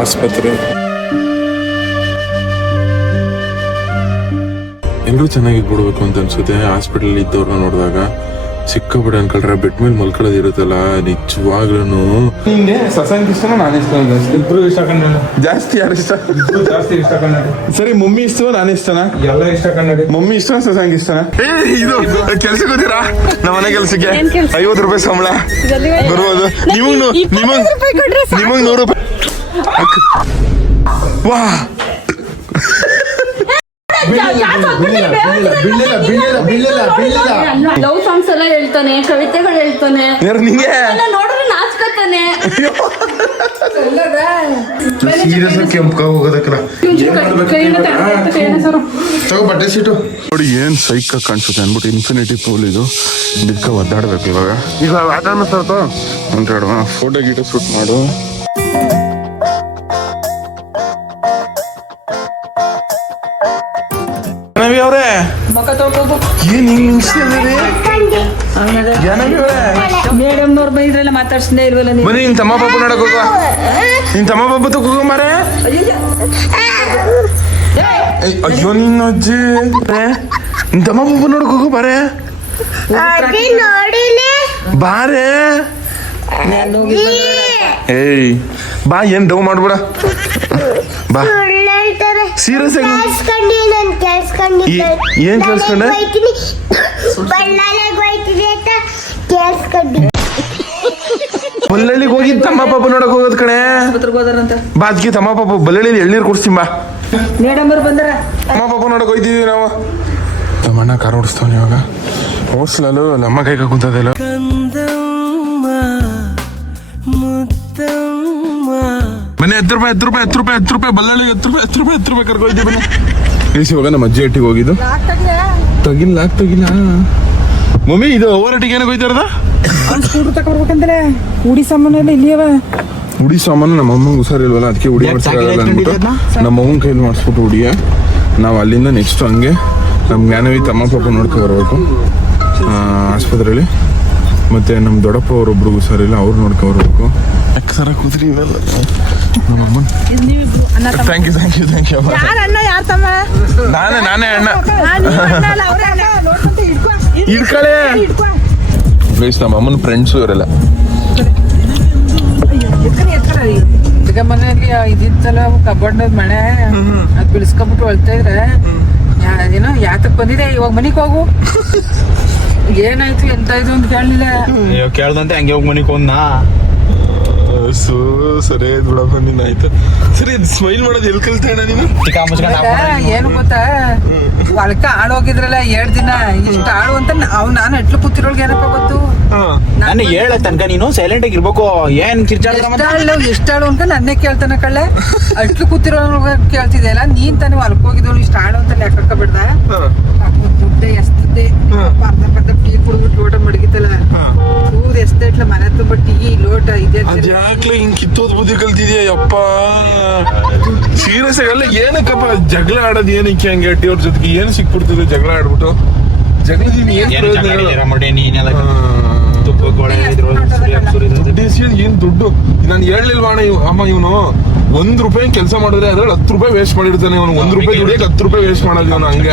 ಆಸ್ಪತ್ರೆ. ಎಲ್ಲರೂ ಚೆನ್ನಾಗಿದ್ಬಿಡ್ಬೇಕು ಅಂತ ಅನ್ಸುತ್ತೆ. ಹಾಸ್ಪಿಟಲ್ ಇದ್ದವ್ರನ್ನ ನೋಡಿದಾಗ ಸಿಕ್ಕಾಬಿಡ ಅನ್ಕೊಳ್ರೆ ಬೆಡ್ ಮೇಲೆ ಮಲ್ಕೊಳ್ಳೋದು ಇರುತ್ತಲ್ಲ, ನಿಜವಾಗ್ಲೂ ನಿಂಗೆ ಸಸಾಂಕ್ ಇಷ್ಟನೋ ನಾನು ಇಷ್ಟ? ಇಬ್ರು ಇಷ್ಟ ಕನ್ನಡ. ಜಾಸ್ತಿ ಯಾರು ಇಷ್ಟ? ಜಾಸ್ತಿ ಇಷ್ಟ ಕನ್ನಡ. ಸರಿ, ಮಮ್ಮಿ ಇಷ್ಟವ ನಾನು ಇಷ್ಟನಾ? ಎಲ್ಲ ಇಷ್ಟ ಕನ್ನಡ. ಮಮ್ಮಿ ಇಷ್ಟ ಸಸಾಂಕ್ ಇಷ್ಟನಾ? ಇದು ಕೆಲ್ಸಕ್ಕೆ ಹೋಗ್ತೀರಾ? ನಮ್ಮ ಮನೆ ಕೆಲ್ಸಕ್ಕೆ 50 ರೂಪಾಯಿ ಸಂಬಳ ಬರ್ಬೋದು. ನಿಮಗ್ 100 ರೂಪಾಯಿ. ವಾ, ಲವ್ ಸಾಂಗ್ಸ್ ಎಲ್ಲ ಹೇಳ್ತಾನೆ, ಕವಿತೆಗಳು ಹೇಳ್ತಾನೆ, ನಿಂಗೆ ನೋಡಿದ್ರೆ ನಾಚ್ಕೊತಾನೆ. ಬಟ್ಟೆ ಸೀಟು ನೋಡಿ ಏನ್ ಸೈಕ್ ಕಾಣಿಸುತ್ತೆ ಅನ್ಬಿಟ್ಟು ಇನ್ಫಿನಿಟಿ ಪೂಲ್ ಇದು. ಇದಕ್ಕೆ ಒದ್ದಾಡ್ಬೇಕು ಇವಾಗ. ಈಗ ವಾತಾವರಣ ಸ್ವಲ್ಪ ಒಂದಾಡುವ ಫೋಟೋ ಗೀಟೋ ಶೂಟ್ ಮಾಡು. ಅವ್ರೆ ಏನ್ ಮೇಡಮ್ನವ್ರ ಬೈದ್ರೆಲ್ಲ ಮಾತಾಡ್ಸೇ ಇಲ್ವಲ್ಲ. ಬನ್ನಿ ನಿನ್ ತಮ್ಮ ಪಾಪ ನೋಡಕ್ ಹೋಗುವ. ನಿನ್ ತಮ್ಮ ಪಾಪ ತಗೋ ಮಾರೆ. ಅಯ್ಯೋ ನಿನ್ನ ಅಜ್ಜಿ, ನಿನ್ ತಮ್ಮ ಪಾಪ ನೋಡಕ್ ಹೋಗು ಬಾರೆ. ಬಾರೆ ಏಯ್ ಬಾ, ಏನ್ ಡೌ ಮಾಡ್ಬಿಡ ಬಾ. ಸೀರಿಯಸ್ ಆಗಿ ಏನ್ ಕೇಳಿಸ್ಕೊಂಡೆ? ಬಳ್ಳಳ್ಳಿಗೆ ಹೋಗಿ ತಮ್ಮ ಪಾಪ ನೋಡಕ್ ಹೋಗೋದ್ ಕಣೆ. ಬಾ ಅದಕ್ಕೆ ತಮ್ಮ ಪಾಪ ಬಳ್ಳಳ್ಳಿಲಿ ಎಳ್ನೀರು ಕುಡಿಸ್ತೀನಿ ಬಾ. ತಮ್ಮ ಪಾಪ ನೋಡಕ್ ಹೋಯ್ತಿದೀವಿ ನಾವು. ತಮ್ಮಣ್ಣ ಕಾರ್ ಓಡಿಸ್ತಾವನಿ ಇವಾಗ. ಓಡಿಸ್ಲಲ್ಲ ಅಮ್ಮ ಕೈ ಕುಂತದಲ್ಲ. ಬನ್ನಿ 10 ರೂಪಾಯಿ ಬಳ್ಳಳ್ಳಿಗೆ 10 ರೂಪಾಯಿ ಕರ್ಕೊಯ್ತೀವಿ ಬನ್ನಿ. ಇವಾಗ ನಮ್ಮ ಅಜ್ಜಿ ಹಟ್ಟಿಗೆ ಹೋಗಿದ್ದು. ತಗಿಲ್ಲ ಮಮ್ಮಿ, ಇದು ಓವರ್ ಹಟ್ಟಿಗೆ ಏನಕ್ಕೆ ಹೋಯ್ತಾರದ? ಸ್ಕೂಟರ್ ತಗೊಳ್ಬೇಕಂದ್ರೆ ಉಡಿ ಸಾಮಾನು ಎಲ್ಲ ಇಲ್ಲಿಯವ. ಉಡಿ ಸಾಮಾನು ನಮ್ಮ ಅಮ್ಮಂಗೆ ಹುಷಾರಿಲ್ವಲ್ಲ, ಅದಕ್ಕೆ ಉಡಿ ಮಾಡ್ಸಲ್ಲ ಅಂದ್ಬಿಟ್ಟು ನಮ್ಮ ಅವ್ವನ ಕೈಲಿ ಮಾಡಿಸ್ಬಿಟ್ಟು ಉಡಿಯ. ನಾವು ಅಲ್ಲಿಂದ ನೆಕ್ಸ್ಟ್ ಹಂಗೆ ನಮ್ಮ ಜ್ಞಾನವಿ ತಮ್ಮ ಪಾಪ ನೋಡ್ಕೊ ಬರ್ಬೇಕು ಆಸ್ಪತ್ರೆಯಲ್ಲಿ. ಮತ್ತೆ ನಮ್ಮ ದೊಡ್ಡಪ್ಪ ಅವರೊಬ್ರು ಹುಷಾರಿಲ್ಲ, ಅವ್ರು ನೋಡ್ಕೊ ಬರ್ಬೇಕು. ಸರ ಕೂತ್ರಿ ಇವೆಲ್ಲ ನಮ್ಮಮ್ಮನ್. Thank you. ನಾನೇ ಅಣ್ಣ ಇಡ್ಕಳೆ. ಪ್ಲೀಸ್, ನಮ್ಮ ಅಮ್ಮನ ಫ್ರೆಂಡ್ಸು ಇವರೆಲ್ಲ. ಮನೆಯಲ್ಲಿ ಇದಿತ್ತಲ್ಲ ಕಬ್ಬಣ್ಣ ಮಳೆ, ಅದ್ ಬಿಡಿಸ್ಕೊಂಡ್ಬಿಟ್ಟು ಹೊಳ್ತಾ ಇದ್ರೆ ಏನೋ ಯಾತಕ್ ಬಂದಿದೆ, ಇವಾಗ ಮನಿಗ್ ಹೋಗು. ಏನಾಯ್ತು ಎಂತ ಇದು ಅಂತ ಕೇಳಲಿಲ್ಲ. ಕೇಳ್ದಂತೆ ಹಂಗೆ ಹೋಗಿ ಮನಿಗ್ ಹೋದ್ನಾ. ಸರಿ ಬಿಡಪ್ಪ, ನಿನ್ನ ಆಯ್ತು. ಸರಿ, ಸ್ಮೈಲ್ ಮಾಡೋದು ಎಲ್ಲಿ ಕಲ್ತಣ್ಣ ನೀನು? ಏನು ಗೊತ್ತಾ, ಹೊಲಕ್ಕ ಆಳು ಹೋಗಿದ್ರಲ್ಲ 2 ದಿನ, ಇಷ್ಟ ಆಳು ಅಂತ ನಾನು ಎಟ್ಲು ಕೂತಿರೋಳ್ಗೆ ಏನಪ್ಪ ಗೊತ್ತು. ನಾನು ಹೇಳ ತನಕ ನೀನು ಸೈಲೆಂಟ್ ಆಗಿ ಇರ್ಬೇಕು. ಏನ್ ಎಷ್ಟಾಳು ಅಂತ ನನ್ನೇ ಕೇಳ್ತಾನೆ ಕಳ್ಳೆ. ಅಟ್ಲು ಕೂತಿರೋ ಕೇಳ್ತಿದ್ದೆ ಅಲ್ಲ, ನೀನ್ ತಾನೇ ಹೊಲಕ್ ಹೋಗಿದ್ರು ಇಷ್ಟ ಆಳು ಅಂತ ಲೆಕ್ಕ ಬಿಡ್ದ. ದುಡ್ಡೆ ಎಸ್ತದೆ, ಅರ್ಧ ಟೀ ಕುಡ್ಬಿಟ್ಟು ಲೋಟ ಮಡಗಿತ್ತಲ್ಲ, ಊರ್ ಎಸ್ತೈಟ್ಲ ಮನೆ ತುಂಬ ಟೀ ಲೋಟ ಇದೆ. ಯಾಕ್ಲೆ ಹಿಂಗ್ ಕಿತ್ತೋದ್ ಬುದ್ಧಿ ಕಲ್ತಿದ್ಯಾ ಯಪ್ಪ? ಸೀರಿಯಸ್ ಆಗಲ್ಲ. ಏನಕ್ಕಪ್ಪ ಜಗಳ ಆಡೋದು? ಏನಕ್ಕೆ ಹಂಗೆ ಅವ್ರ ಜೊತೆಗೆ ಏನು ಸಿಕ್ಬಿಡ್ತದೆ ಜಗಳ ಆಡ್ಬಿಟ್ಟು? ಜಗಳದೀನಿ ಏನ್ ಏನ್ ದುಡ್ಡು? ನಾನು ಹೇಳಲಿಲ್ವಾ ಅಮ್ಮ, ಇವನು 1 ರೂಪಾಯಿ ಕೆಲಸ ಮಾಡಿದ್ರೆ ಅದ್ರಲ್ಲಿ 10 ರೂಪಾಯಿ ವೇಸ್ಟ್ ಮಾಡಿರ್ತಾನೆ. ಇವನು 1 ರೂಪಾಯಿ ದುಡಿಯಕ್ಕೆ 10 ರೂಪಾಯಿ ವೇಸ್ಟ್ ಮಾಡೋದು ಇವನು. ಹಂಗೆ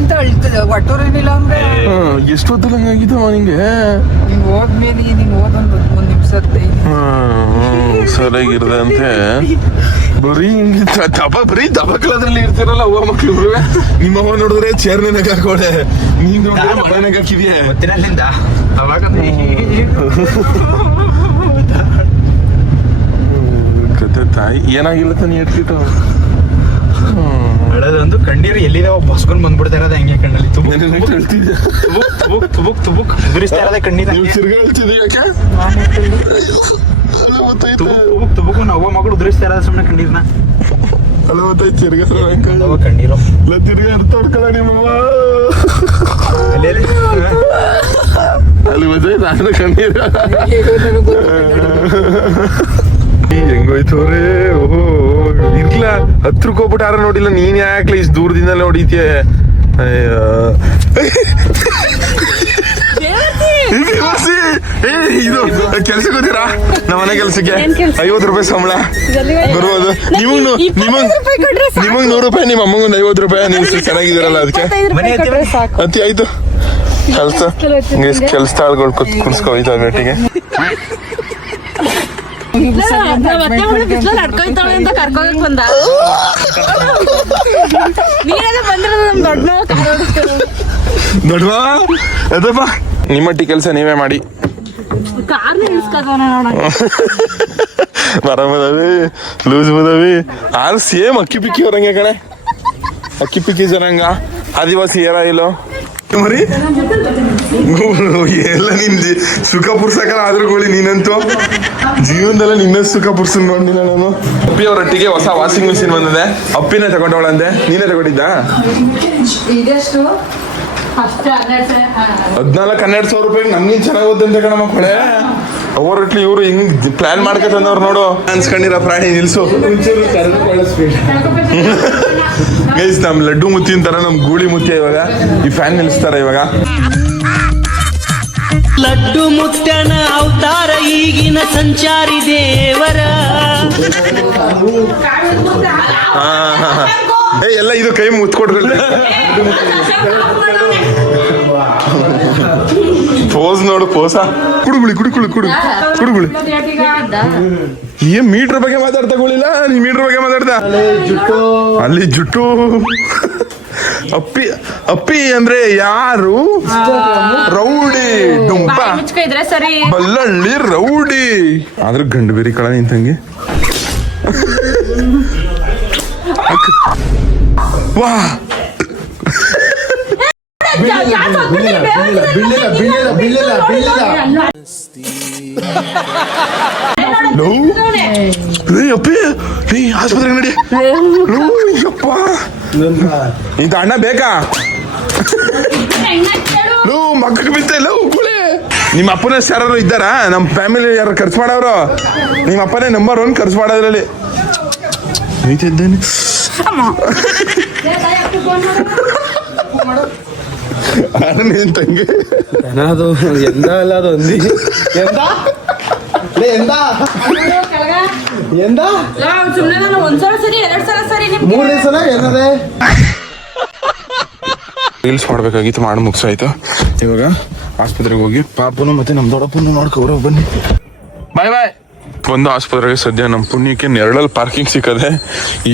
ಅಂತ ಅಳ್ತದೆ, ಒಟ್ಟೋರೇನಿಲ್ಲ ಅಂದ್ರೆ. ಎಷ್ಟೊತ್ತಲ್ಲ ಆಗಿದ್ದಾವ ನಿಂಗೆ? ನೀನ್ ಹೋದ್ಮೇಲೆ ನೀನ್ ಓದೊಂದು 1 ನಿಮಿಷ ಸರಿಯಾಗಿರ್ದೆ ಅಂತೆ. ಬರೀ ದಬಕಲದ್ರಲ್ಲಿ ಇರ್ತಿರಲ್ಲ ಅವ್ವ ಮಕ್ಳು. ನಿಮ್ಮವ್ವ ನೋಡಿದ್ರೆ ಚೇರ್ನಾಗ ಹಾಕೋಳೆ, ನೀನ್ ನೋಡಿದ್ರೆ ಮನೆಯಾಗ ಹಾಕಿದ್ಯಾ? ಕತೆ ತಾಯಿ ಏನಾಗಿಲ್ಲ ತಾನೆ ಎಟ್ಕಿಟ್ಟು ಒಂದು ಕಣ್ಣೀರು ಎಲ್ಲಿದೆ ಬಸ್ಕೊಂಡ್ ಬಂದ್ಬಿಡ್ತಾ ಇರೋದು ಹಂಗೆ ಕಣ್ಣಲ್ಲಿ ಉದುರಿಸ್ತಾ ಇರೋದೇ ಕಣ್ಣೀರ. ತುಬುಕು ನಾವು ಮಗಳು ಉದುರಿಸ್ತಾ ಇರೋದು ಸುಮ್ಮನೆ ಕಣ್ಣೀರ್ನ. ಅಲ್ಲ ಗೊತ್ತಾಯ್ತು ತಿರ್ಗ ಕಣ್ಣೀರು ತಿರ್ಗ ಅರ್ಥ ಹೊಡ್ಕೊಳ ನಿಮ್ಮವ್ವ ಅಲ್ಲಿ ಗೊತ್ತಾಯ್ತು ನಾನು ಕಣ್ಣೀರು ಹೆಂಗೋಯ್ತವ್ರೆ. ಓಹೋ ಇರ್ಲ 10 ರೂಪಾಯಿ ಹೋಗ್ಬಿಟ್ಟು ಯಾರ ನೋಡಿಲ್ಲ, ನೀನ್ ಯಾಕ್ಲ ಇಷ್ಟು ದೂರದಿಂದಲೇ ಹೊಡಿತೀಯ? ಇದು ಕೆಲ್ಸಕ್ಕೆ ಹೋಗ್ತೀರಾ ನಮ್ಮ ಮನೆ ಕೆಲ್ಸಕ್ಕೆ 50 ರೂಪಾಯಿ ಸಂಬಳ ಬರ್ಬೋದು. ನಿಮಗ್ 100 ರೂಪಾಯಿ, ನಿಮ್ಮ ಅಮ್ಮಗೊಂದು 50 ರೂಪಾಯಿ. ನೀವು ಚೆನ್ನಾಗಿದ್ದೀರಲ್ಲ ಅದಕ್ಕೆ ಅತಿ ಆಯ್ತು. ಕೆಲ್ಸ ಆಳ್ಗಳು ಕುರ್ಸ್ಕೊಯ್ತಾವ ಒಟ್ಟಿಗೆ. ನಡ್ಕೊಯ್ತಾಳೆ ಅಂತ ಕರ್ಕೋಕ್ ಬಂದ ಬಂದ್ರೆ ನಮ್ ದೊಡ್ಡವಾ ಅದಪ್ಪ ನಿಮ್ಮಟ್ಟಿ ಕೆಲಸ ನೀವೇ ಮಾಡಿ. ಮರ ಬದವಿ ಲೂಸ್ ಬದವಿ ಆರು ಸೇಮ್ ಅಕ್ಕಿ ಪಿಕ್ಕಿ ಅವರಂಗೆ ಕಣೆ. ಅಕ್ಕಿ ಪಿಕ್ಕಿ ಜರಂಗ ಆದಿವಾಸಿ ಏರ ಇಲ್ಲೋ ಮರಿ ಎಲ್ಲ ನಿನ್ ಸುಖ ಪುರ್ಸಕಲ್ಲ. ಆದ್ರೂ ಗೋಳಿ ನೀನಂತೂ ಜೀವನದಲ್ಲ ನಿನ್ನ ಸುಖ ಪುರ್ಸನ್ ನೋಡಿಲ್ಲ ನಾನು. ಅಪ್ಪಿ ಅವರೊಟ್ಟಿಗೆ ಹೊಸ ವಾಷಿಂಗ್ ಮಿಷಿನ್ ಬಂದಿದೆ. ಅಪ್ಪಿನೇ ತಗೊಂಡವಳಂತೆ. ನೀನೇ ತಗೊಂಡಿದ್ದ? 14-12 ರೂಪಾಯಿ ನಮ್ಗಿನ್ ಚೆನ್ನಾಗುತ್ತೆ ಅಂತ ಕಣ ಮಕ್ಕಳೇ. ಅವರಟ್ಲಿ ಇವ್ರು ಹಿಂಗ್ ಪ್ಲಾನ್ ಮಾಡ್ಕೊತಂದವ್ರು ನೋಡು. ಅನ್ಸ್ಕೊಂಡಿರ ಪ್ರಾಣಿ ನಿಲ್ಸು. ಗೈಸ್ ನಮ್ ಲಡ್ಡು ಮುತ್ತಿನ ತರ ನಮ್ ಗೂಳಿ ಮುತ್ಯ ಇವಾಗ ಈ ಫ್ಯಾನ್ ನಿಲ್ಸ್ತಾರ ಇವಾಗ. ಲಡ್ಡು ಮುತ್ತನ ಅವತಾರ ಈಗಿನ ಸಂಚಾರಿ ದೇವರ. ಎಲ್ಲ ಇದು ಕೈ ಮುತ್ಕೊಡ್ರಿ. ಪೋಸ್ ನೋಡು ಪೋಸ. ಕುಡುಗುಳಿ ಏನ್ ಮೀಟರ್ ಬಗ್ಗೆ ಮಾತಾಡ್ತಗಳಿಲ್ಲ. ನೀ ಮೀಟರ್ ಬಗ್ಗೆ ಮಾತಾಡ್ದ ಅಲ್ಲಿ ಜುಟ್ಟು. ಅಪ್ಪಿ ಅಂದ್ರೆ ಯಾರು? ರೌಡಿ ಡುಂಪ ಬಲ್ಲಳ್ಳಿ ರೌಡಿ. ಆದ್ರೆ ಗಂಡು ಬೇರಿ ಕಳ ನಿಂತಂಗೆ. ವಾ ಅಪ್ಪಿ ನೀ ಆಸ್ಪತ್ರೆಗೆ ನಡಿ. ಯಪ್ಪ ಇಂತ ಅಣ್ಣ ಬೇಕಾ? ಮಕ್ಕಳಿಗೆ ಬಿತ್ತ ಇಲ್ಲ ಉಗುಳೆ. ನಿಮ್ಮ ಅಪ್ಪನ ಯಾರು ಇದ್ದಾರಾ? ನಮ್ಮ ಫ್ಯಾಮಿಲಿ ಯಾರು ಖರ್ಚು ಮಾಡವ್ರು? ನಿಮ್ಮ ಅಪ್ಪನೇ ನಂಬರ್ 1 ಖರ್ಚು ಮಾಡೋದ್ರಲ್ಲಿ. ಐತಿದ್ದೇನೆ ತಂಗಿ ಅದು ಎಂದ ಅಲ್ಲ ಅದು ಒಂದಿ ಒಂದ್ಸಲ ಸರಿ 2 ಸಲ ಸರಿ 3 ಸಲ ಏನದೆ ರೀಲ್ಸ್ ಮಾಡ್ಬೇಕಾಗಿತ್ತು. ಮಾಡಿ ಮುಗಿಸಾಯ್ತು. ಇವಾಗ ಆಸ್ಪತ್ರೆಗೆ ಹೋಗಿ ಪಾಪನು ಮತ್ತೆ ನಮ್ ದೊಡ್ಡಪ್ಪನು ನೋಡ್ಕೊಬರೋ ಬನ್ನಿ. ಬಾಯ್. ಒಂದು ಆಸ್ಪತ್ರೆಗೆ ಸದ್ಯ ನಮ್ಮ ಪುಣ್ಯಕ್ಕೆ ನೆರಳಲ್ಲಿ ಪಾರ್ಕಿಂಗ್ ಸಿಕ್ಕದೆ. ಈ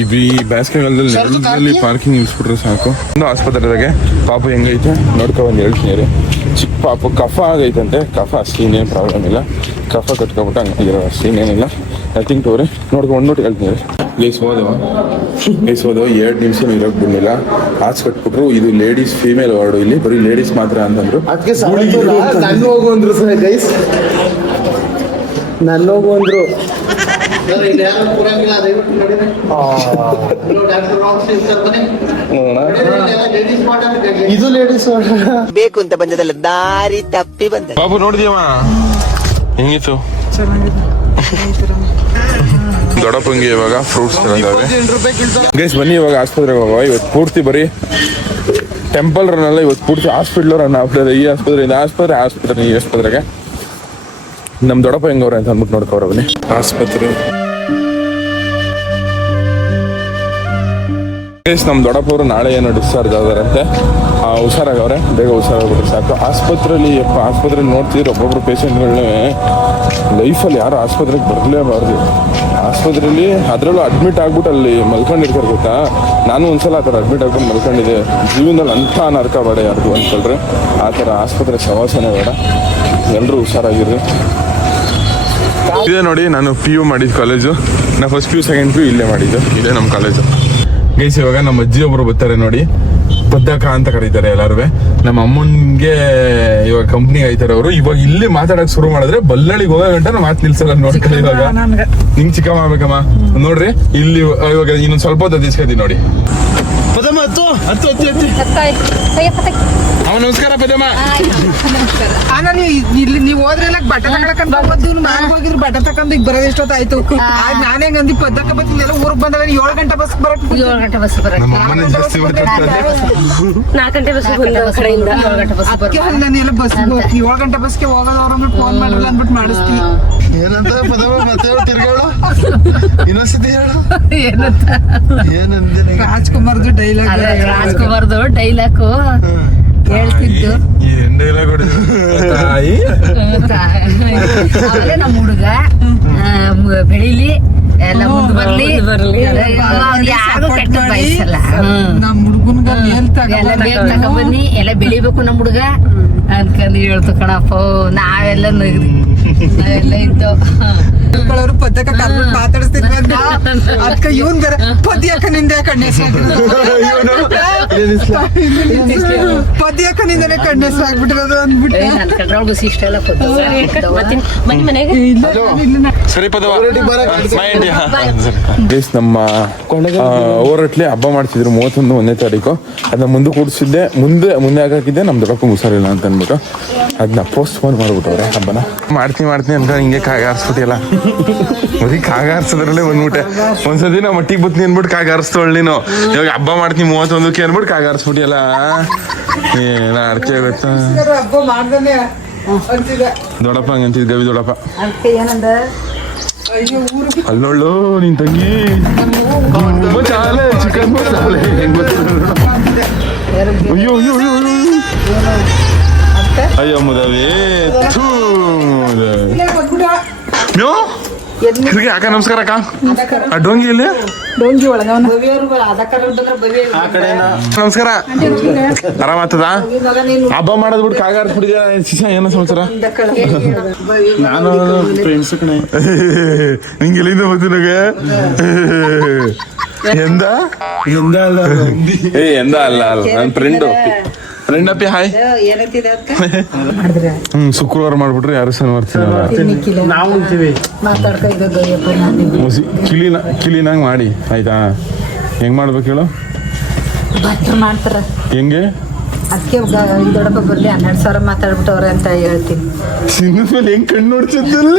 ಬೇಸಿಗೆಗಾಲದಲ್ಲಿ ನೆರಳಲ್ಲಿ ಪಾರ್ಕಿಂಗ್ ನಿಲ್ಸ್ಬಿಟ್ರೆ ಸಾಕು. ಒಂದು ಆಸ್ಪತ್ರೆದಾಗೆ ಪಾಪು ಹೆಂಗೈತೆ ನೋಡ್ಕೊಂಡ್ ಹೇಳ್ತೀನಿ. ಚಿಕ್ಕ ಪಾಪು ಕಫ ಆಗೈತಂತೆ. ಕಫ ಅಷ್ಟೇನೇನು ಪ್ರಾಬ್ಲಮ್ ಇಲ್ಲ. ಕಫ ಕಟ್ಕೊಬಿಟ್ಟು ಹಂಗಿರೋ ಅಷ್ಟೇನೇನಿಲ್ಲ. Nothing to worry. ನೋಡ್ಕೊಂಡು ಹೇಳ್ತೀನಿ. ಗೈಸ್ ಹೋದವ 2 ನಿಮಿಷ ಇರೋಕೆ ಬಿಡಲಿಲ್ಲ. ಆಚೆ ಕಟ್ಬಿಟ್ರು. ಇದು ಲೇಡೀಸ್ ಫೀಮೇಲ್ ವಾರ್ಡು. ಇಲ್ಲಿ ಬರೀ ಲೇಡೀಸ್ ಮಾತ್ರ ಅಂತಂದ್ರು. ನಾನು ಹೋಗು ಅಂದ್ರು ಸರ್ ಗೈಸ್. ನಾನು ಹೋಗು ಅಂದ್ರು. ಇದು ಲೇಡೀಸ್ ಬೇಕು ಅಂತ ಬಂದದಲ್ಲ, ದಾರಿ ತಪ್ಪಿ ಬಂದ. ಬಾಬು ನೋಡಿದ್ಯವ ಹೆಂಗಿತ್ತು? ದೊಡ್ಡಪ್ಪಂಗೆ ಇವಾಗ ಫ್ರೂಟ್ಸ್ ತಗೊಂಡಾವೆ. ಗೈಸ್ ಬನ್ನಿ ಇವಾಗ ಆಸ್ಪತ್ರೆಗೆ ಹೋಗುವ. ಇವತ್ತು ಪೂರ್ತಿ ಬರೀ ಟೆಂಪಲ್ ರನ್ ಅಲ್ಲ, ಇವತ್ತು ಪೂರ್ತಿ ಹಾಸ್ಪಿಟ್ಲ್ ರನ್ ಆಗ್ತದೆ. ಈ ಆಸ್ಪತ್ರೆಯಿಂದ ಆಸ್ಪತ್ರೆ ಈ ಆಸ್ಪತ್ರೆಗೆ ನಮ್ ದೊಡ್ಡಪ್ಪ ಹೆಂಗವ್ರೆ ಅಂತ ಅಂದ್ಬಿಟ್ಟು ನೋಡ್ಕೋರ ಬನ್ನಿ. ಆಸ್ಪತ್ರೆ ನಮ್ ದೊಡ್ಡಪ್ಪವರು ನಾಳೆ ಏನೋ ಡಿಸ್ಚಾರ್ಜ್ ಆದಾರಂತೆ. ಹುಷಾರಾಗವ್ರೆ. ಬೇಗ ಹುಷಾರಾಗ್ಬಿಟ್ರೆ ಸಾಕು. ಆಸ್ಪತ್ರೆಯಲ್ಲಿ ನೋಡ್ತಿದ್ರು ಒಬ್ಬೊಬ್ರು ಪೇಷಂಟ್ಗಳನ್ನ ಲೈಫಲ್ಲಿ ಯಾರು ಆಸ್ಪತ್ರೆಗೆ ಬರಲೇಬಾರ್ದು. ಆಸ್ಪತ್ರೆಯಲ್ಲಿ ಅದರಲ್ಲೂ ಅಡ್ಮಿಟ್ ಆಗ್ಬಿಟ್ಟು ಅಲ್ಲಿ ಮಲ್ಕೊಂಡಿರ್ತಾರೆ ಗೊತ್ತಾ. ನಾನು ಒಂದ್ಸಲ ಆ ಥರ ಅಡ್ಮಿಟ್ ಆಗ್ಬಿಟ್ಟು ಮಲ್ಕೊಂಡಿದ್ದೆ. ಜೀವನದಲ್ಲಿ ಅಂಥ ನರಕ ಬೇಡ ಯಾರ್ದು ಅಂದ್ಕೊಳ್ರಿ. ಆ ಥರ ಆಸ್ಪತ್ರೆ ಸವಾಸನೆ ಬೇಡ. ಎಲ್ಲರೂ ಹುಷಾರಾಗಿರ್ರಿ. ಇದೇ ನೋಡಿ ನಾನು PU ಮಾಡಿದ ಕಾಲೇಜು. ನಾನು ಫಸ್ಟ್ PU ಸೆಕೆಂಡ್ PU ಇಲ್ಲೇ ಮಾಡಿದ್ದು. ಇದೇ ನಮ್ಮ ಕಾಲೇಜು. ಗೈಸ್ ಇವಾಗ ನಮ್ಮ ಅಜ್ಜಿ ಒಬ್ರು ಬರ್ತಾರೆ ನೋಡಿ. ಪದ್ದಕ ಅಂತ ಕರೀತಾರೆ ಎಲ್ಲಾರು. ನಮ್ಮ ಅಮ್ಮನ್ಗೆ ಇವಾಗ ಕಂಪ್ನಿ ಆಯ್ತಾರೆ ಅವರು. ಇವಾಗ ಇಲ್ಲಿ ಮಾತಾಡಕ್ ಶುರು ಮಾಡಿದ್ರೆ ಬಲ್ಲಳಿಗೆ ಹೋಗೋ ಗಂಟ ಮಾತು ನಿಲ್ಸಲ್ಲ. ನೋಡ್ಕೊಳ್ಳಿ ಇವಾಗ ನಿಂಗ್ ಚಿಕ್ಕಮ್ಮ ಆಗ್ಬೇಕಮ್ಮ. ನೋಡ್ರಿ ಇಲ್ಲಿ ಇವಾಗ ಇನ್ನೊಂದ್ ಸ್ವಲ್ಪ ಹೊತ್ತು ಇಸ್ಕೊತೀನಿ ನೋಡಿ. ಹತ್ತು ನಮಸ್ಕಾರ ಪದಮ್ಮ. ನಾನು ಇಲ್ಲಿ ನೀವು ಹೋದ್ರೆಲ್ಲ ಬಟ್ಟೆ ತಗೊಳಕಂತ ಹೋದ್ದು ನಾನು ಹೋಗಿದ್ರು ಬಟ್ಟೆ ತಕೊಂಡ್ ಈಗ ಬರೋದು ಎಷ್ಟೊತ್ತಾಯ್ತು. ನಾನೇ ಗಂದಿ ಪದ್ದಕ ಬರ್ತೀನಿ ಎಲ್ಲ ಊರಿಗೆ ಬಂದವ 7 ಗಂಟೆ ಬಸ್ ಬರಕ್ 7 ಗಂಟೆ ಬಸ್ ಬರಕ್ಕೆ ನಮ್ಮ ಅಮ್ಮನೇ ಜಾಸ್ತಿ ಬರ್ತಾರೆ. 4 ಗಂಟೆ ಬಸ್ ಕಡೆಯಿಂದ 7 ಗಂಟೆ ಬಸ್ ಅದಕ್ಕೆ ನಾನೆಲ್ಲ ಬಸ್ 7 ಗಂಟೆ ಬಸ್ಗೆ ಹೋಗೋದು ಅವ್ರನ್ನ ಫೋನ್ ಮಾಡಲ್ಲ ಅಂದ್ಬಿಟ್ಟು ಮಾಡಿಸ್ತೀನಿ. ಏನಂತ ಪದವ ಮತ್ತೆ ತಿರ್ಗಾಳು ಇನ್ನೊಂದ್ಸತಿ ಹೇಳು ಏನಂತ ಏನಂದ್ರೆ ರಾಜ್ಕುಮಾರ್ದು ಡೈಲಾಗ್ ರಾಜ್ಕುಮಾರ್ದು ಡೈಲಾಗು ಹೇಳ್ತಿದ್ದು. ಏನ್ ಡೈಲಾಗ್ ಹೊಡೆದ್ರು ತಾಯಿ. ಆಮೇಲೆ ನಮ್ಮ ಹುಡುಗ ಬೆಳಿಲಿ ಎಲ್ಲ ಮುಂದೆ ಬರ್ಲಿ ಯಾರು ಕೆಟ್ಟ ಬಯಸಲ್ಲ. ನಮ್ ಹುಡುಗನ್ಗ ಎಲ್ಲ ಬೇಗ ತಗೊಂಡ್ಬನ್ನಿ ಎಲ್ಲ ಬೆಳಿಬೇಕು ನಮ್ಮ ಹುಡುಗ ಅನ್ಕಂದು ಹೇಳ್ತು ಕಣಪ್ಪ. ನಾವೆಲ್ಲ ನಗ್ರಿ ನಾವೆಲ್ಲ ಇದ್ದು ಮಕ್ಕಳವರು ಪದ್ದಕ ಕರ್ಬಿಟ್ಟು ಮಾತಾಡಿಸ್ತಿದ್ವಿ ಅಂತ ಅದಕ್ಕ ಇವನ್ ಬೇರೆ ಪದ್ಯಕ ನಿಂದೆ ಪದ್ಯಕನಿಂದನೇ ಕಣ್ಣೆಸ್ ಆಗ್ಬಿಟ್ಟಿರೋದು ಅಂದ್ಬಿಟ್ಟು ನನ್ನ ಕಡ್ರೊಳಗೆ ಬಸ್ ಇಷ್ಟೆಲ್ಲ ಸರಿ ಪದವ ಗೈಸ್, ನಮ್ಮ ಓರಟ್ಲಿ ಹಬ್ಬ ಮಾಡ್ತಿದ್ರು 31ನೇ ತಾರೀಕು. ಅದನ್ನ ಮುಂದೆ ಕೂಡಿಸಿದ್ದೆ, ಮುಂದೆ ಹಾಕಿದ್ದೆ ನಮ್ಮ ದೊಡ್ಡಪ್ಪ ಹುಷಾರಿಲ್ಲ ಅಂತ ಅಂದ್ಬಿಟ್ಟು ಅದನ್ನ ಪೋಸ್ಟ್ಪೋನ್ ಮಾಡ್ಬಿಟ್ಟವ್ರೆ. ಹಬ್ಬನ ಮಾಡ್ತೀನಿ ಅಂತ ಹಿಂಗೆ ಕಾಗಾರಿಸ್ಬಿಟ್ಟಿಲ್ಲ. ಬರೀ ಕಾಗಾರಿಸೋದ್ರಲ್ಲೇ ಬಂದ್ಬಿಟ್ಟೆ. ಒಂದ್ಸತಿ ನಾವು ಮಟ್ಟಿಗೆ ಬತ್ನಿ ಅಂದ್ಬಿಟ್ಟು ಕಾಗಾರಿಸ್ತವಳು ನೀನು. ಇವಾಗ ಹಬ್ಬ ಮಾಡ್ತೀನಿ 31ಕ್ಕೆ ಅಂದ್ಬಿಟ್ಟು ಕಾಗಾರಿಸ್ಬಿಟ್ಟಿಯಲ್ಲ. ಏನ ಅಡ್ಕೆ ಗೊತ್ತಾ ಹಬ್ಬ ಮಾಡ್ದಾನೆ ಅಂತಿದೆ. ದೊಡ್ಡಪ್ಪ ಹಂಗಂತಿದ್ ಗವಿ ದೊಡ್ಡಪ್ಪ. ಅಯ್ಯೋ ಊರಿಗೆ ಅಲ್ಲೊಳ್ಳು ನಿನ್ ತಂಗಿ ಮಸಾಲೆ ಚಿಕನ್ ಮಸಾಲೆ ಅಯ್ಯೋ ಅಯ್ಯೋ ಅಯ್ಯೋ ಮುದವೇ ತಿರ್ಗಿ ಅಕ್ಕ ನಮಸ್ಕಾರ ಅಕ್ಕ. ಆ ಡೋಂಗಿ ಇಲ್ಲಿ ಡೋಂಗಿ ಒಳಗ ನಮಸ್ಕಾರ. ಆರಾಮಾಗ್ತದ ಹಬ್ಬ ಮಾಡೋದ್ ಬಿಟ್ಟು ಕಾಗಾರ್ಸ್ಬಿಟ್ಟಿದ್ಯಾ ಶಿಶಾ? ಏನೋ ಸಮಾಚಾರ? ನಾನು ಫ್ರೆಂಡ್ಸ್ ಕಣೆ ನಿಂಗೆ ಎಲ್ಲಿಂದ ಬಂದಿನಾಗ ಎಂದ ಅಲ್ಲ ಎಂದ ಅಲ್ಲ ನನ್ನ ಫ್ರೆಂಡ್ ಅಪ್ಪಿ ಹಾಯ್. ಶುಕ್ರವಾರ ಮಾಡ್ಬಿಟ್ರೆ ಯಾರು ಶನಿವಾರ ನಾವು ಅಂತೀವಿ ಕಿಲಿನಾಗ ಮಾಡಿ ಆಯ್ತಾ? ಹೆಂಗ್ ಮಾಡ್ಬೇಕು ಹೇಳು? ಮಾಡ್ತಾರ ಹೆಂಗೆ? ಅದಕ್ಕೆ ದೊಡ್ಡಪ್ಪ ಬರ್ಲಿ 12,000 ಮಾತಾಡ್ಬಿಟ್ಟವ್ರೆ ಅಂತ ಹೇಳ್ತೀನಿ. ಸಿಂಗಲ್ ಮೇಲೆ ಹೆಂಗ್ ಕಣ್ಣು ನೋಡ್ತಿದ್ದಲ್ಲ.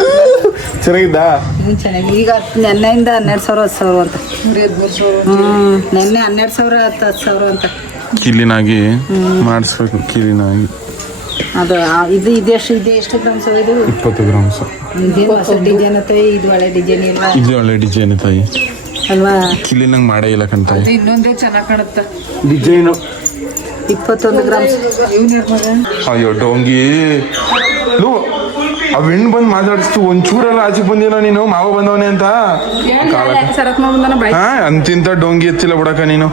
ಚೆನ್ನಾಗಿದ್ದ? ಚೆನ್ನಾಗಿ ಈಗ ನೆನ್ನೆಯಿಂದ 12,000 10,000 ಅಂತ. ನೆನ್ನೆ 12,000 10,000 ಅಂತ ಕಿಲಿನಾಗಿ ಮಾಡಿಸ್ಬೇಕು. ಕಿಲಿನಾಗಿ ಅದು ಇದು ಎಷ್ಟು ಗ್ರಾಮ್ಸ್ ಇದು? 20 ಗ್ರಾಮ್ಸ್. ಇದೇನು ಹೊಸ ಡಿಸೈನ್ ಐತೆ, ಇದು ಹಳೆ ಡಿಸೈನ್ ಇಲ್ಲ ಇದು ಒಳ್ಳೆ ಡಿಸೈನ್ ತಾಯಿ. ಅಲ್ವಾ? ಕಿಲಿನಂಗ್ ಮಾಡೇ ಇಲ್ಲ ಕಣ್ತಾಯಿ. ಇನ್ನೊಂದೇ ಚೆನ್ನಾಗ್ ಕಾಣುತ್ತೆ ಡಿಸೈನು 21 ಗ್ರಾಮ್ಸ್. ಅಯ್ಯೋ ಡೋಂಗಿ ಅವ್ ಹೆಣ್ಣು ಬಂದು ಮಾತಾಡಿಸ್ತು. ಒಂಚೂರೆಲ್ಲ ಆಚೆ ಬಂದಿಲ್ಲ ನೀನು ಮಾವ ಬಂದವನೇ ಅಂತ. ಹಾ ಅಂತಿಂತ ಡೋಂಗಿ ಎತ್ತಿಲ್ಲ ಬಿಡಕ ನೀನು.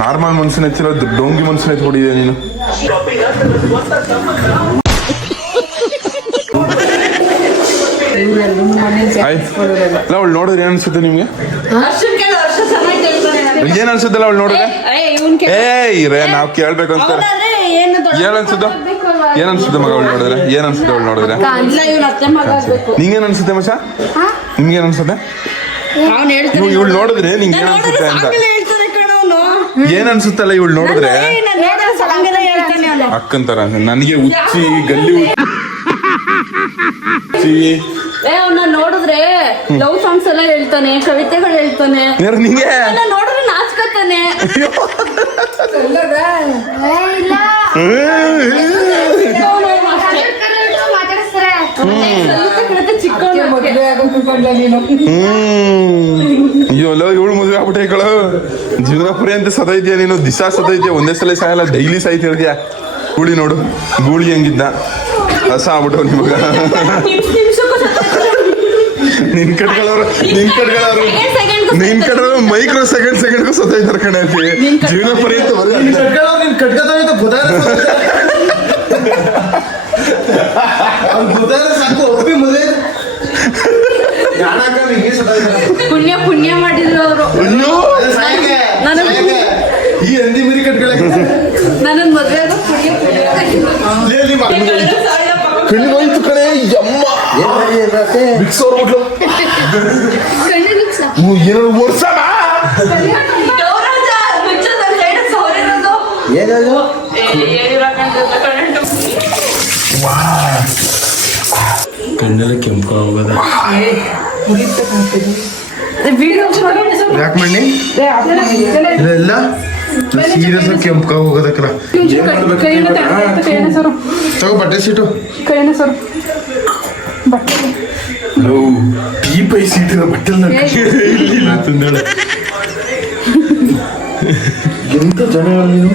ನಾರ್ಮಲ್ ಮನ್ಸನ್ ಎತ್ತಿಲ್ಲ, ಡೋಂಗಿ ಮನ್ಸನ್ ಎತ್ಬಿಟ್ಟಿದ್ಯಾ ನೀನು. ಅಲ್ಲ ಅವಳು ನೋಡಿದ್ರೆ ಏನ್ ಅನ್ಸುತ್ತೆ ನಿಮ್ಗೆ? ಏನ್ ಅನ್ಸುತ್ತಲ್ಲ ಅವಳು ನೋಡಿದ್ರೆ? ನಾವ್ ಕೇಳ್ಬೇಕು ಅಂತಾರೆ. ಏನ್ ಅನ್ಸುತ್ತ? ಏನ್ ಅನ್ಸುತ್ತೆ ಮಗ ಅವಳು ನೋಡಿದ್ರೆ? ಏನ್ ಅನ್ಸುತ್ತೆ ಅವಳು ನೋಡಿದ್ರೆ? ನಿಂಗೇನ್ ಅನ್ಸುತ್ತೆ ಮಚ್ಚ? ನಿಮ್ಗೇನ್ ಅನ್ಸುತ್ತೆ? ಇವಳು ನೋಡಿದ್ರೆ ನಿಂಗೆ ಏನ್ ಅನ್ಸುತ್ತೆ ಅಂತ ಏನ್ ಅನ್ಸುತ್ತಲ್ಲ ಇವಳು ನೋಡಿದ್ರೆ? ಅಕ್ಕಂತಾರ ನನಗೆ ಹುಚ್ಚಿ ಗಲ್ಲಿ ಹುಚ್ಚಿ ನೋಡಿದ್ರೆ ಲವ್ ಸಾಂಗ್ಸ್ ಎಲ್ಲ ಹೇಳ್ತಾನೆ, ಕವಿತೆಗಳು ಹೇಳ್ತಾನೆ. ನಿಂಗೆ ನೋಡಿದ್ರೆ ನಾಚ್ಕೊತಾನೆ. ಅಯ್ಯೋ ಇವಳು ಮದುವೆ ಆಗ್ಬಿಟ್ಟೆ ಕಳು. ಜೀವನ ಪರ್ಯಂತ ಸದೈದ್ಯಾ ನೀನು. ದಿಶಾ ಸದೈದ್ಯಾ, ಒಂದೇ ಸಲ ಸಾಯಲ್ಲ, ಡೈಲಿ ಸಾಯ್ತಿ ಹೇಳ್ತೀಯ. ಗೂಳಿ ನೋಡು, ಗೂಳಿ ಹೆಂಗಿದ್ದ ರಸ ಆಗ್ಬಿಟ್ಟು ನಿಮಗ. ನಿನ್ ಕಟ್ಗಳವ್ರು ಮೈಕ್ರೋ ಸೆಕೆಂಡ್ಗೂ ಸದೈತಾರ ಕಣೆ. ಜೀವನ ಪರ್ಯಂತ ಪುಣ್ಯ ಮಾಡಿದ್ರು ಅವರು. ಈ ಹಂದಿ ಮರಿ ಕಟ್ಗಳ ನನ್ನ ಮದುವೆ ಕಣ್ಣಿಗೋಯ್ತು ಕಣೆ. ಅಮ್ಮ ಬಿಕ್ಸೋರ್ಬಿಟ್ಲು. ಏನಾದ್ರು ಓಡ್ಸಮ್ಮ. ಕಣ್ಣೆಲ್ಲ ಕೆಂಪು ಹೋಗೋದ. ಯಾಕೆ ಮಾಡಿ ಇಲ್ಲ ಸೀರಿಯಸ್ ಕೆಂಪು ಹೋಗೋದಕ್ಕಲ್ಲ. ತಗೋ ಬಟ್ಟೆ ಸೀಟು ಈ ಪೈ ಸೀಟಿನ ಬಟ್ಟೆ ಎಂತ ಜನ ನೀನು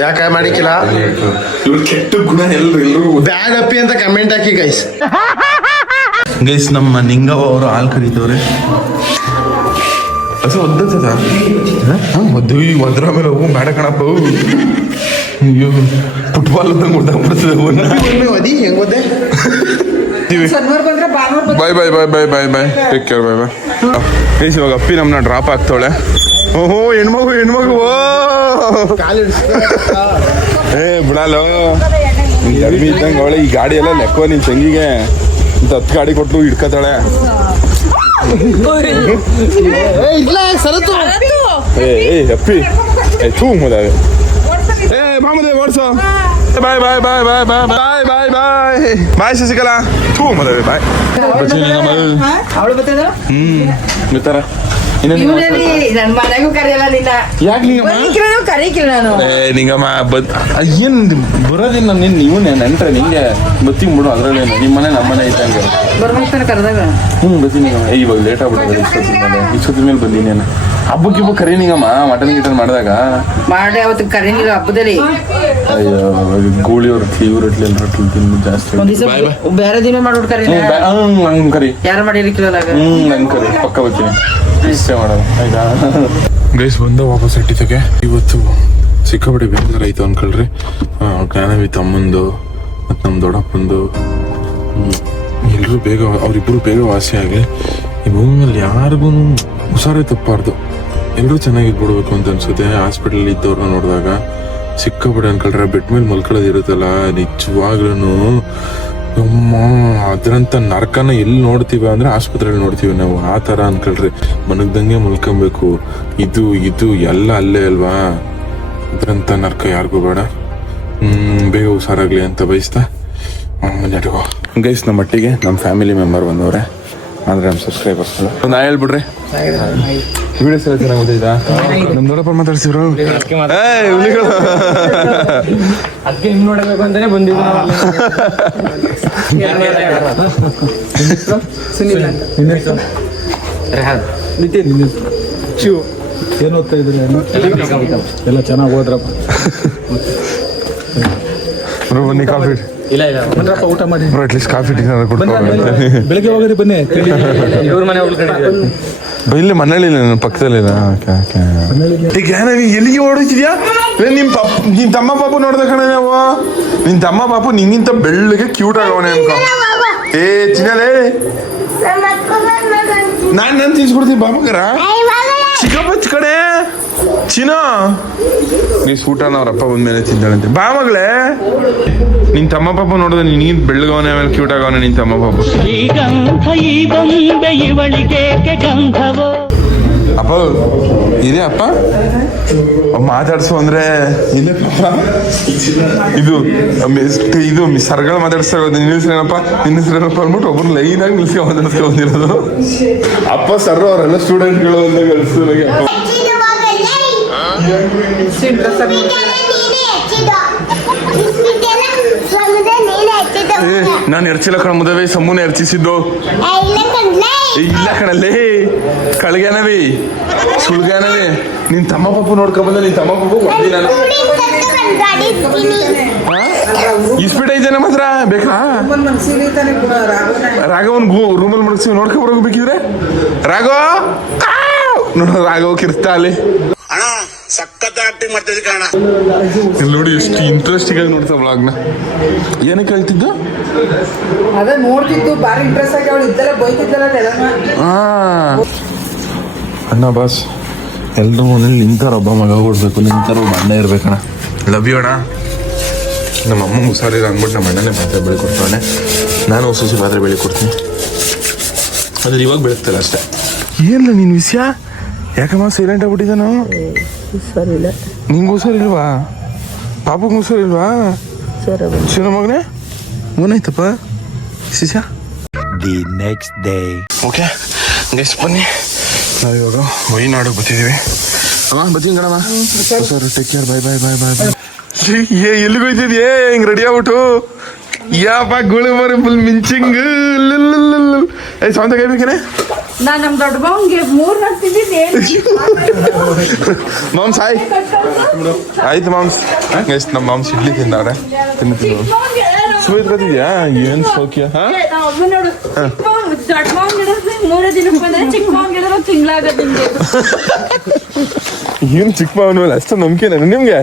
ಯಾಕೆ ಮಾಡಿಕ್ಕಿಲ್ಲ ಇವ್ರು ಕೆಟ್ಟ ಗುಣ ಎಲ್ಲರೂ ಬ್ಯಾಡ್ ಅಪ್ಪಿ ಅಂತ ಕಮೆಂಟ್ ಹಾಕಿ ಗೈಸ್. ಗೈಸ್ ನಮ್ಮ ನಿಂಗವ್ವ ಅವರು ಹಾಲು ಕರೀತವ್ರೆ. ಅಸು ಒದ್ದದ ಮದುವೆ ಒದ್ರ ಮೇಲೆ ಹೋಗು ಬೇಡ ಕಣಪ್ಪ. ಅಯ್ಯೋ ಫುಟ್ಬಾಲ್ ಅಂತ ಗೊತ್ತಾಗ್ಬಿಡ್ತದೆ. ಓದಿ ಹೆಂಗ್ ಓದೆ ಶನಿವಾರ ಬಂದ್ರೆ ಭಾನುವಾರ ಬಾಯ್ bye bye bye bye bye take care bye ಬಾಯ್. ಗೈಸ್ ಇವಾಗ ಅಪ್ಪಿ ನಮ್ಮನ್ನ ಡ್ರಾಪ್ ಆಗ್ತಾವಳೆ. ಓಹೋ ಹೆಣ್ಮಗು ಏ ಬಿಡಲ್ಲ ಕಡಿಮೆ ಇದ್ದಂಗೆ ಅವಳೆ. ಈ ಗಾಡಿ ಎಲ್ಲ ಲೆಕ್ಕವ ನಿನ್ ತಂಗಿಗೆ ಇಂತ 10 ಗಾಡಿ ಕೊಟ್ಟು ಹಿಡ್ಕತಾಳೆ. ಏ ಅಪ್ಪಿ ಏ ಥೂ ಮುದಾವೆ. ಏ ಮಾಮೂಲಿ ಓಡ್ಸೋ. ಬಾಯ್ bye bye bye bye bye bye bye ಬಾಯ್ ಶಶಿಕಲಾ. ಥೂ ಮುದಾವೆ ಬಾಯ್. ಅವಳು ಬರ್ತದ ಮಿತ್ರ ನನ್ ಮನೆಗೂ ಕರೆಯಲ್ಲ ನಿನ್ನ. ಯಾಕೆ ನಿಂಗಮ್ಮ ಕರೀಕಿಲ್ಲ ನಾನು. ನಿಂಗಮ್ಮ ಏನ್ ಬರೋದಿಲ್ಲ ನೀನ್ ನೀವು ನೆಂಟ್ರೆ ನಿಂಗೆ ಬತ್ತಿ ಬಿಡು. ಅದ್ರಲ್ಲಿ ನಿಮ್ಮ ಮನೆ ನಮ್ಮ ಮನೆ ಐತಂಗೆ ಬರ್ಬೇಕಾರೆ ಕರೆದಾಗ ಬತ್ತಿ ನಿಂಗಮ್ಮ. ಇವಾಗ ಲೇಟ್ ಆಗ್ಬಿಡ್ತದೆ. ಇಷ್ಟೊತ್ತಿನ ಮೇಲೆ ಬಂದೀನಿ ನಾನು. ಹಬ್ಬಕ್ಕೆ ಇಬ್ಬ ಕರಿ ನಿಂಗಮ್ಮ. ಮಟನ್ ಗಿಟನ್ ಮಾಡಿದಾಗ ಮಾಡಿ ಅವತ್ತು ಕರೀನಿಲ್ಲ ಹಬ್ಬದಲ್ಲಿ. ಅಯ್ಯೋ ಗೂಳಿ ರೊಟ್ಟಿ ಇವ್ ರೊಟ್ಟಿ ಎಲ್ಲ ರೊಟ್ಟಿ ತಿಂದು ಜಾಸ್ತಿ. ಒಂದ್ ದಿವಸ ಬೇರೆ ದಿನ ಮಾಡ್ಬಿಟ್ಟು ಕರೀಲ್ಲ. ನಂಗೆ ಕರಿ ಯಾರು ಮಾಡಿರ್ಕಿಲ್ಲ ನಂಗೆ ಕರಿ ಪಕ್ಕ ಬರ್ತೀನಿ. ಇಷ್ಟೇ ಮಾಡೋದು ಆಯ್ತಾ. ಗೈಸ್ ಬಂದ ವಾಪಸ್ ಹಟ್ಟಿದ್ದಕ್ಕೆ ಇವತ್ತು ಸಿಕ್ಕಾಪಟ್ಟೆ ಬೇಜಾರು ಆಯ್ತು ಅನ್ಕೊಳ್ರಿ. ಜ್ಞಾನವಿ ತಮ್ಮಂದು ಮತ್ತು ನಮ್ಮ ದೊಡ್ಡಪ್ಪಂದು ಎಲ್ಲರೂ ಬೇಗ ಅವರಿಬ್ಬರು ಬೇಗ ವಾಸಿ ಆಗಲಿ. ಈ ಭೂಮಿಯಲ್ಲಿ ಯಾರಿಗೂ ಹುಷಾರೇ ತಪ್ಪಾರ್ದು. ಎಲ್ಲರೂ ಚೆನ್ನಾಗಿದ್ಬಿಡ್ಬೇಕು ಅಂತ ಅನ್ಸುತ್ತೆ. ಹಾಸ್ಪಿಟಲ್ ಇದ್ದವ್ರನ್ನ ನೋಡಿದಾಗ ಸಿಕ್ಕಾಪಟ್ಟೆ ಅನ್ಕೊಳ್ರೆ ಬೆಡ್ ಮೇಲೆ ಮಲ್ಕೊಳ್ಳೋದಿರುತ್ತಲ್ಲ ನಿಜವಾಗ್ಲೂ ಅಮ್ಮ ಅದ್ರಂತ ನರಕನ ಎಲ್ಲಿ ನೋಡ್ತೀವಿ ಅಂದ್ರೆ ಆಸ್ಪತ್ರೆಯಲ್ಲಿ ನೋಡ್ತೀವಿ ನಾವು. ಆ ಥರ ಅನ್ಕೊಳ್ರಿ ಮನಗ್ದಂಗೆ ಮಲ್ಕೊಬೇಕು. ಇದು ಎಲ್ಲ ಅಲ್ಲೇ ಅಲ್ವಾ. ಅದ್ರಂತ ನರಕ ಯಾರಿಗೂ ಬೇಡ. ಬೇಗ ಹುಷಾರಾಗ್ಲಿ ಅಂತ ಬಯಸ್ತಾ ನಡಿಗೋ. ಗೈಸ್ ನಮ್ಮ ಮಟ್ಟಿಗೆ ನಮ್ಮ ಫ್ಯಾಮಿಲಿ ಮೆಂಬರ್ ಬಂದವ್ರೆ ಅಂದ್ರೆ ನಮ್ಮ ಸಬ್ಸ್ಕ್ರೈಬರ್ಸ್ ನಾ ಹೇಳ್ಬಿಡ್ರಿ. ವಿಡಿಯೋಸ್ ಎಲ್ಲ ಚೆನ್ನಾಗಿ ಓದಿದಾ. ನಮ್ಮ ದೊಡ್ಡಪ್ಪ ಮಾತಾಡ್ಸಿದ್ರು. ಅದಕ್ಕೆ ಹಿಂಗ್ ನೋಡಬೇಕು ಅಂತಾನೆ ಬಂದಿದ್ದು. ನಿತಿನ್ ಶಿವ್ ಏನು ಓದ್ತಾ ಇದ್ರಿ? ಎಲ್ಲ ಚೆನ್ನಾಗಿ ಹೋದ್ರಪ್ಪ. ಬನ್ನಿ ಕಾಫಿ. ಇಲ್ಲ ಬಂದ್ರಪ್ಪ ಊಟ ಮಾಡಿ. ಅಟ್ಲೀಸ್ಟ್ ಕಾಫಿ ಟೀ ಕೊಟ್ಟು ಬೆಳಿಗ್ಗೆ ಹೋಗೋದು ಬನ್ನಿ. ಇವ್ರ ಮನೆ ಉಳ್ಕೊಂಡಿದ್ದೀವಿ ಇಲ್ಲಿ ಮನೇಲಿ ನನ್ನ ಪಕ್ಕದಲ್ಲಿ. ಎಲ್ಲಿಗೆ ಓಡಿಸಿದ್ಯಾ? ನಿನ್ ತಮ್ಮ ಪಾಪು ನೋಡ್ದ ಕಣ ನಾವು. ನಿನ್ ತಮ್ಮ ಪಾಪು ನಿಂಗಿಂತ ಬೆಳ್ಳಗೆ ಕ್ಯೂಟ್ ಆಗವನೆ ಅನ್ಕೋ. ಏ ಚಿನ್ನಲೇ ನಾನು ತಿನ್ಸ್ಕೊಡ್ತೀನಿ ಬಾಬಕರ. ಚಿಕ್ಕಪ್ಪ ಕಡೆ ಚಿನ್ನ ನೀಸ್ ಊಟನ ಅವ್ರಪ್ಪ ಬಂದ್ಮೇಲೆ ತಿಂತಾಳಂತೆ. ಬಾ ಮಗಳೇ ನಿನ್ ತಮ್ಮ ಪಾಪ ನೋಡಿದ್ರೆ ನಿನ್ ಬೆಳ್ಳಗವನೆ ಆಮೇಲೆ ಕ್ಯೂಟ್ ಆಗವನೆ ನಿನ್ ತಮ್ಮ ಪಾಪ. ಅಪ್ಪ ಇದೇ ಅಪ್ಪ ಮಾತಾಡ್ಸು ಅಂದ್ರೆ ಇಲ್ಲ ಇದು ಸರ್ಗಳ ಮಾತಾಡ್ಸ್ತಾ ಇರೋದು. ನಿನ್ನ ಹೆಸರೇನಪ್ಪ ಅಂದ್ಬಿಟ್ಟು ಒಬ್ರು ಲೈನ್ ಆಗಿ ನಿಲ್ಸಿ ಮಾತಾಡ್ಸ್ಕೊಂಡಿರೋದು. ಅಪ್ಪ ಸರ್ ಅವರೆಲ್ಲ ಸ್ಟೂಡೆಂಟ್ಗಳು ಅಂತ ಕಲಿಸ್ತು ನನಗೆ. ನಾನು ಎರ್ಚಿಲ್ಲ ಕಣ ಮುದವೇ. ಸಮ್ಮೂನೆ ಎರ್ಚಿಸಿದ್ದು ಇಲ್ಲ ಕಣಲ್ಲೇ. ಕಳ್ಗ್ಯಾನವಿ ಸುಳ್ಗ್ಯಾನವಿ. ನಿನ್ ತಮ್ಮ ಪಾಪು ನೋಡ್ಕೊಂಬಂದ. ನಿನ್ ತಮ್ಮ ಪಾಪು ಇಸ್ಪೀಟ್ ಐತೆ ನಮ್ಮ ಹತ್ರ ಬೇಕಾ? ರಾಘವನ್ ರೂಮಲ್ಲಿ ಮಡಗ್ಸಿ ನೋಡ್ಕೊ ಬರೋಗ್ಬೇಕಿದ್ರೆ. ರಾಘವ ನೋಡ ರಾಘವ ಕಿರ್ತಾ ಅಲ್ಲಿ ನೋಡಿ ಎಷ್ಟು ಇಂಟ್ರೆಸ್ಟಿಂಗ್ ಆಗಿ ನೋಡ್ತಾ ಬ್ಲಾಗ್ನ. ಏನಕ್ಕೆ ಹೇಳ್ತಿದ್ದು? ಅದೇ ನೋಡ್ತಿದ್ದು ಬಾರಿ ಇಂಟ್ರೆಸ್ಟ್ ಆಗಿ ಅವಳು ಇದ್ದಲ್ಲ ಬೈತಿದ್ದಲ್ಲ. ಅಣ್ಣ ಬಾಸ್ ಎಲ್ರು ಮನೇಲಿ ನಿಂತಾರ ಒಬ್ಬ ಮಗ ಕೊಡ್ಬೇಕು. ನಿಂತಾರ ಒಬ್ಬ ಅಣ್ಣ ಇರ್ಬೇಕಣ್ಣ. ಲವ್ ಯು ಅಣ್ಣ. ನಮ್ಮ ಅಮ್ಮ ಹುಷಾರಿಲ್ಲ ಅಂದ್ಬಿಟ್ಟು ನಮ್ಮ ಅಣ್ಣನೇ ಪಾತ್ರೆ ಬೆಳಿ ಕೊಡ್ತಾನೆ. ನಾನು ಹೊಸ ಪಾತ್ರೆ ಬೆಳಿ ಕೊಡ್ತೀನಿ. ಅದ್ರ ಇವಾಗ ಬೆಳಗ್ತಾರೆ ಅಷ್ಟೇ. ಏನಿಲ್ಲ ನಿನ್ನ ವಿಷಯ ಯಾಕಮ್ಮ ಸೈಲೆಂಟ್ ಆಗ್ಬಿಟ್ಟಿದ್ದಾನು? ಸರಿಲ್ಲ ನಿಂಗೆ ಹುಷಾರಿಲ್ವಾ? ಪಾಪಕ್ಕೆ ಹುಷಾರಿಲ್ವಾ ಶಿವ ಮಗನೇ ಏನಾಯ್ತಪ್ಪ ಶಿಶಾ the next day. Okay guys ಬನ್ನಿ ನಾವಿವಾಗ ವೈನಾಡು ಬರ್ತಿದ್ದೀವಿ. ಅಮ್ಮ ಬರ್ತೀನಿ ಕಣಮ್ಮ. Sir take care. Bye bye bye bye bye. ಎಲ್ಲಿಗೆ ಹೋಯ್ತಿದ್ಯೇ ಹಿಂಗ್ ರೆಡಿ ಆಗ್ಬಿಟ್ಟು? ಯಾಪ ಗುಳಿ ಮರಿ ಫುಲ್ ಮಿಂಚಿಂಗ್. ಏ ಸ್ವಂತ ಕೈ ಬೇಕೇನೆ? ನಾನ್ ನಮ್ ದೊಡ್ಡ ಮಾವನ್ಗೆ 3 ನಡ್ತಿದ್ದೆ. ಮಾಮ್ಸ್ ಹಾಯ್. ಆಯ್ತು ಮಾಮ್ಸ್. ಗೈಸ್ ನಮ್ಮ ಮಾಮ್ಸ್ ಇಡ್ಲಿ ತಿಂದವ್ರೆ. ತಿಂತೀನಿ ಸ್ವೀಟ್ ಕತಿದ್ಯಾ? ಏನ್ ಸೌಖ್ಯ? ಏನ್ ಚಿಕ್ಕ ಮಾವನ ಮೇಲೆ ಅಷ್ಟು ನಂಬಿಕೆ ನಿಮ್ಗೆ?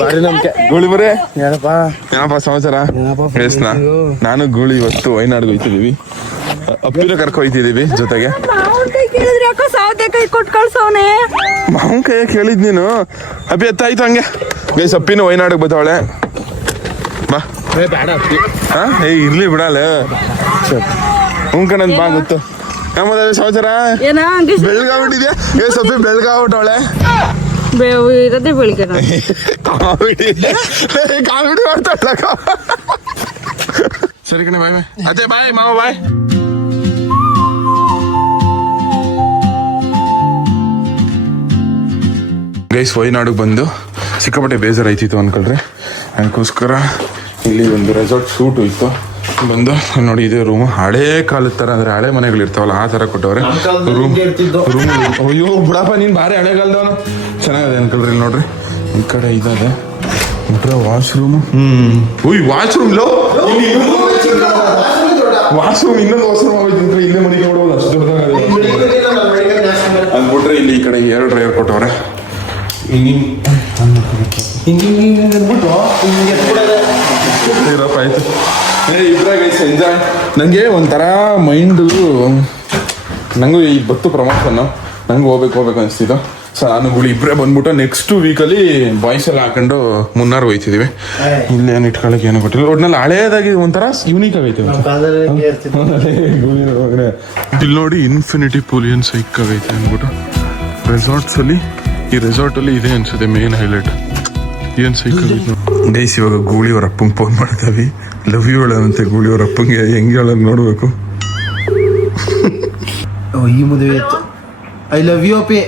ಭಾರಿ ನಂಬಿಕೆ. ಗೋಳಿ ಬರೇ ಏನಪ್ಪ ಸಮಾಚಾರ? ನಾನು ಗೂಳಿ ಇವತ್ತು ವೈನಾಡ್ಗೆ ಹೋಯ್ತಿದೀವಿ. ಅಪ್ಪಿನ ಕರ್ಕೊ ಹೋಯ್ತಿದೀವಿ ಜೊತೆಗೆ. ಕೇಳಿದ್ರೆ ಯಾಕೋ ಸೌತೆಕಾಯಿ ಕೊಟ್ಟು ಕಳ್ಸವನೆ. ಮಾವನ್ ಕೈಯ ಕೇಳಿದ್ ನೀನು. ಅಪ್ಪಿ ಎತ್ತಾಯ್ತು ಹಂಗೆ. ಗೈಸ್ ಅಪ್ಪಿನ ವೈನಾಡಿಗೆ ಬರ್ತಾವಳೆ. ಬಾ. ಹಾ ಏ ಇರ್ಲಿ ಬಿಡಲ್ಲ. ಕಣಂತ ಬಾ ಗೊತ್ತು. ನಮ್ಮದ ಸಮಾಚಾರ ಬೆಳಗಾಗ್ಬಿಟ್ಟಿದ್ಯಾ? ಗೈಸ್ ಅಪ್ಪಿ ಬೆಳಗಾಗ್ಬಿಟ್ಟವಳೆ. ಇರೋದೇ ಬೆಳಿಗ್ಗೆ ಕಾಮಿಡಿ ಮಾಡ್ತಾಳ. ಸರಿ ಕಣೆ ಬಾಯ್ ಬಾಯ್. ಅದೇ ಬಾಯ್ ಮಾವ ಬಾಯ್. ಗೈಸ್ ವೈನಾಡಿಗೆ ಬಂದು ಸಿಕ್ಕಾಪಟ್ಟೆ ಬೇಜಾರಾಯ್ತಿತ್ತು ಅನ್ಕೊಳ್ರಿ. ಅದಕ್ಕೋಸ್ಕರ ಇಲ್ಲಿ ಒಂದು ರೆಸಾರ್ಟ್ ಶೂಟ್ ಇತ್ತು. ಬಂದು ನೋಡಿ ಇದೇ ರೂಮ್. ಹಳೇ ಕಾಲದ ಥರ ಅಂದರೆ ಹಳೆ ಮನೆಗಳು ಇರ್ತಾವಲ್ಲ ಆ ಥರ ಕೊಟ್ಟವ್ರೆ ರೂಮ್. ಅಯ್ಯೋ ಬಿಡಪ್ಪ ನೀನು ಭಾರಿ ಹಳೆಗಾಲದವನು. ಚೆನ್ನಾಗಿದೆ ಅನ್ಕೊಳ್ರಿ. ಇಲ್ಲಿ ನೋಡ್ರಿ ಈ ಕಡೆ ಇದಾದೆ ಬಿಟ್ರೆ ವಾಶ್ರೂಮ್. ವಾಶ್ರೂಮ್ ವಾಶ್ರೂಮ್ ಇನ್ನೊಂದು ವಾಶ್ರೂಮ್ ಆಗೋಯ್ತು. ಇಲ್ಲೇ ಮನೆಗೆ ನೋಡ್ಬೋದು ಅಷ್ಟು ದೊಡ್ಡದಾಗಿದೆ ಅಂದ್ಬಿಟ್ರೆ. ಇಲ್ಲಿ ಈ ಕಡೆ 2 ಡ್ರೈವರ್ ಕೊಟ್ಟವ್ರೆ. ಆಯ್ತು ಇದ್ರಾಗ ಎಂಜಾಯ್. ನನಗೆ ಒಂಥರ ಮೈಂಡು ನನಗೂ ಈ ಬತ್ತು ಪ್ರಮೋಷನ್ ನಂಗೆ ಹೋಗ್ಬೇಕು ಅನಿಸ್ತಿದ್ದು. ಸೊ ನಾನು ಇಬ್ಬರೇ ಬಂದ್ಬಿಟ್ಟು ನೆಕ್ಸ್ಟ್ ವೀಕಲ್ಲಿ ಬಾಯ್ಸ್ ಎಲ್ಲ ಹಾಕೊಂಡು ಮುನ್ನಾರು ಹೋಯ್ತಿದ್ದೀವಿ. ಇಲ್ಲೇನು ಇಟ್ಕೊಳ್ಳೋಕೆ ಏನೋ ಗೊತ್ತಿಲ್ಲ. ಒಟ್ನಲ್ಲಿ ಹಳೇದಾಗಿ ಒಂಥರ ಯೂನಿಕ್ ಆಗೈತೆ. ಇಲ್ಲಿ ನೋಡಿ ಇನ್ಫಿನಿಟಿ ಪೂಲ್ ಏನು ಸೈಕ್ ಆಗೈತೆ ಅಂದ್ಬಿಟ್ಟು. ರೆಸಾರ್ಟ್ಸಲ್ಲಿ ಈ ರೆಸಾರ್ಟಲ್ಲಿ ಇದೆ ಅನ್ಸುತ್ತೆ ಮೇನ್ ಹೈಲೈಟ್. ಏನು ಸೈಕ್ ಆಗೈತೆ ಗೈಸ್. ಇವಾಗ ಗೂಳಿಯವ್ರ ಅಪ್ಪಂಗೆ ಫೋನ್ ಮಾಡ್ತಾವಿ. ಲವ್ ಯು ಹೇಳಂತೆ ಗೂಳಿಯವ್ರ ಅಪ್ಪಂಗೆ. ಹೆಂಗೆ ಹೇಳೋದು ನೋಡ್ಬೇಕು. ಈ ಮದುವೆ ಇತ್ತು. ಐ ಲವ್ ಯು ಅಪ್ಪಿ.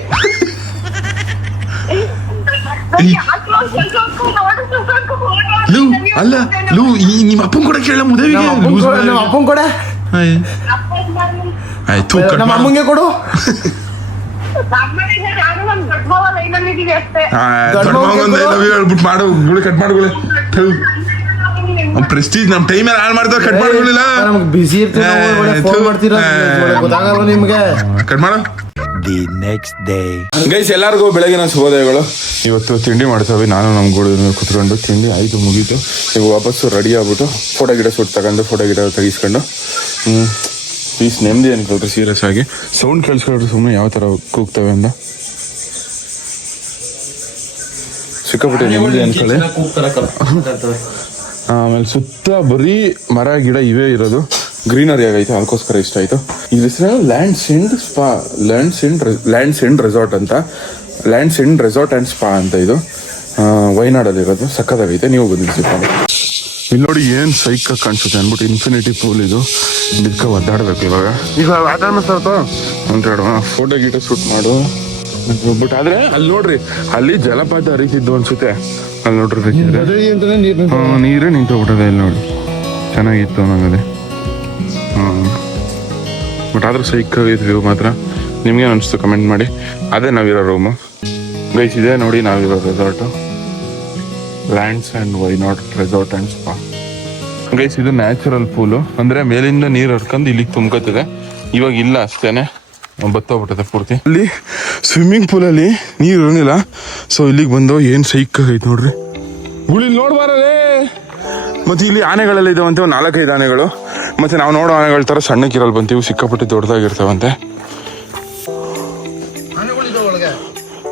ಅಲ್ಲ ಲೂ ನಿಮ್ಮ ಅಪ್ಪನ ಕೂಡ ಕೇಳ ಮದುವೆಗೆ. ನಮ್ಮ ಅಪ್ಪಂಗೆ ಕೊಡ. ಆಯ್ತು ನಮ್ಮ ಅಮ್ಮಂಗೆ ಕೊಡು. ಹೇಳ್ಬಿಟ್ಟು ಮಾಡು ಗುಳಿ ಕಟ್ ಮಾಡ್ಕೊಳ್ಳಿ. ಪ್ರೆಸ್ಟೀಜ್ ನಮ್ಮ ಟೈಮ್ ಹಾಳು ಮಾಡ್ತಾರೆ. ಕಟ್ ಮಾಡ್ಕೊಳ್ಳಿಲ್ಲ. ನಮ್ಗೆ ಬಿಸಿ ಇರ್ತೀರ ಗೊತ್ತಾಗಲ್ಲ ನಿಮ್ಗೆ. ಕಟ್ ಮಾಡು. The next day. ಗೈಸ್ ಎಲ್ಲರಿಗೂ ಬೆಳಗಿನ ಶುಭೋದಯಗಳು. ಇವತ್ತು ತಿಂಡಿ ಮಾಡ್ತಾವೆ. ನಾನು ನಮ್ಮ ಗೋಳು ಕುತ್ಕೊಂಡು ತಿಂಡಿ ಆಯಿತು ಮುಗೀತು. ಈಗ ವಾಪಸ್ಸು ರೆಡಿ ಆಗ್ಬಿಟ್ಟು ಫೋಟೋ ಗಿಡ ಶೂಟ್ ತಗೊಂಡು ಫೋಟೋ ಗಿಡ ತೆಗಿಸ್ಕೊಂಡು ಪ್ಲೀಸ್ ನೆಮ್ಮದಿ ಅನ್ಕೊಳ್ರಿ. ಸೀರಿಯಸ್ ಆಗಿ ಸೌಂಡ್ ಕೇಳಿಸ್ಕೊಳ್ರಿ ಸುಮ್ಮನೆ ಯಾವ ಥರ ಕೂಗ್ತವೆ ಅಂತ. ಸಿಕ್ಕಾಪಟ್ಟೆ ನೆಮ್ಮದಿ ಅನ್ಕೊಳ್ಳಿ. ಆಮೇಲೆ ಸುತ್ತ ಬರೀ ಮರ ಗಿಡ ಇವೇ ಇರೋದು. ಗ್ರೀನರಿ ಆಗೈತೆ. ಅದಕ್ಕೋಸ್ಕರ ಇಷ್ಟ ಆಯಿತು. ಈ ಹೆಸರು ಲ್ಯಾಂಡ್ ಸೆಂಡ್ ರೆಸಾರ್ಟ್ ಅಂತ. Land send resort and spa ಅಂತ. ಇದು ವೈನಾಡಲ್ಲಿರೋದು. ಸಕ್ಕತ್ತಾಗೈತೆ. ನೀವು ಬಂದಿರ್ತೀವಿ. ಇಲ್ಲಿ ನೋಡಿ ಏನು ಸೈಕಾಗಿ ಕಾಣಿಸುತ್ತೆ ಅಂದ್ಬಿಟ್ಟು. ಇನ್ಫಿನಿಟಿ ಪೂಲ್ ಇದು. ಇದಕ್ಕೆ ಒದ್ದಾಡ್ಬೇಕು ಇವಾಗ. ಈಗ ಒಂದೆರಡು ಫೋಟೋ ಗೀಟೋ ಶೂಟ್ ಮಾಡು ಹೋಗ್ಬಿಟ್ಟು. ಆದ್ರೆ ಅಲ್ಲಿ ನೋಡ್ರಿ ಅಲ್ಲಿ ಜಲಪಾತ ಹರಿತಿದ್ದು ಅನ್ಸುತ್ತೆ. ಅಲ್ಲಿ ನೋಡ್ರಿ ನೀರೇ ನಿಂತೋಗ್ಬಿಟ್ಟದೆ. ಇಲ್ಲಿ ನೋಡಿ ಚೆನ್ನಾಗಿತ್ತು ಅನ್ನೋದೇ. ಬಟ್ ಆದ್ರೂ ಸೈಕಾಗೈತೆ ವ್ಯೂ ಮಾತ್ರ. ನಿಮ್ಗೇನು ಅನಿಸ್ತು ಕಮೆಂಟ್ ಮಾಡಿ. ಅದೇ ನಾವಿರೋ ರೂಮು ಗೈಸ್. ಇದೆ ನೋಡಿ ನಾವಿರೋ resort. Lands and Wayanad resort and spa guys. ಇದು ನ್ಯಾಚುರಲ್ ಪೂಲು. ಅಂದರೆ ಮೇಲಿಂದ ನೀರು ಹರ್ಕೊಂಡು ಇಲ್ಲಿಗೆ ತುಂಬ್ಕೊತಿದೆ. ಇವಾಗ ಇಲ್ಲ ಅಷ್ಟೇನೆ ಬತ್ತೋಗ್ಬಿಟ್ಟದೆ ಪೂರ್ತಿ. ಅಲ್ಲಿ ಸ್ವಿಮ್ಮಿಂಗ್ ಪೂಲಲ್ಲಿ ನೀರು ಇರೋಂಗಿಲ್ಲ. ಸೊ ಇಲ್ಲಿಗೆ ಬಂದು ಏನು ಸೈಕಾಗೈತೆ ನೋಡ್ರಿ. ಗುಳಿ ನೋಡ್ಬಾರೇ. ಮತ್ತು ಇಲ್ಲಿ ಆನೆಗಳೆಲ್ಲ ಇದಾವಂತೆ. ಒಂದು 4-5 ಆನೆಗಳು. ಮತ್ತು ನಾವು ನೋಡೋ ಆನೆಗಳ ಥರ ಸಣ್ಣಕ್ಕಿರಲ್ ಬಂತೀವಿ. ಸಿಕ್ಕಾಪಟ್ಟೆ ದೊಡ್ಡದಾಗಿರ್ತಾವಂತೆ.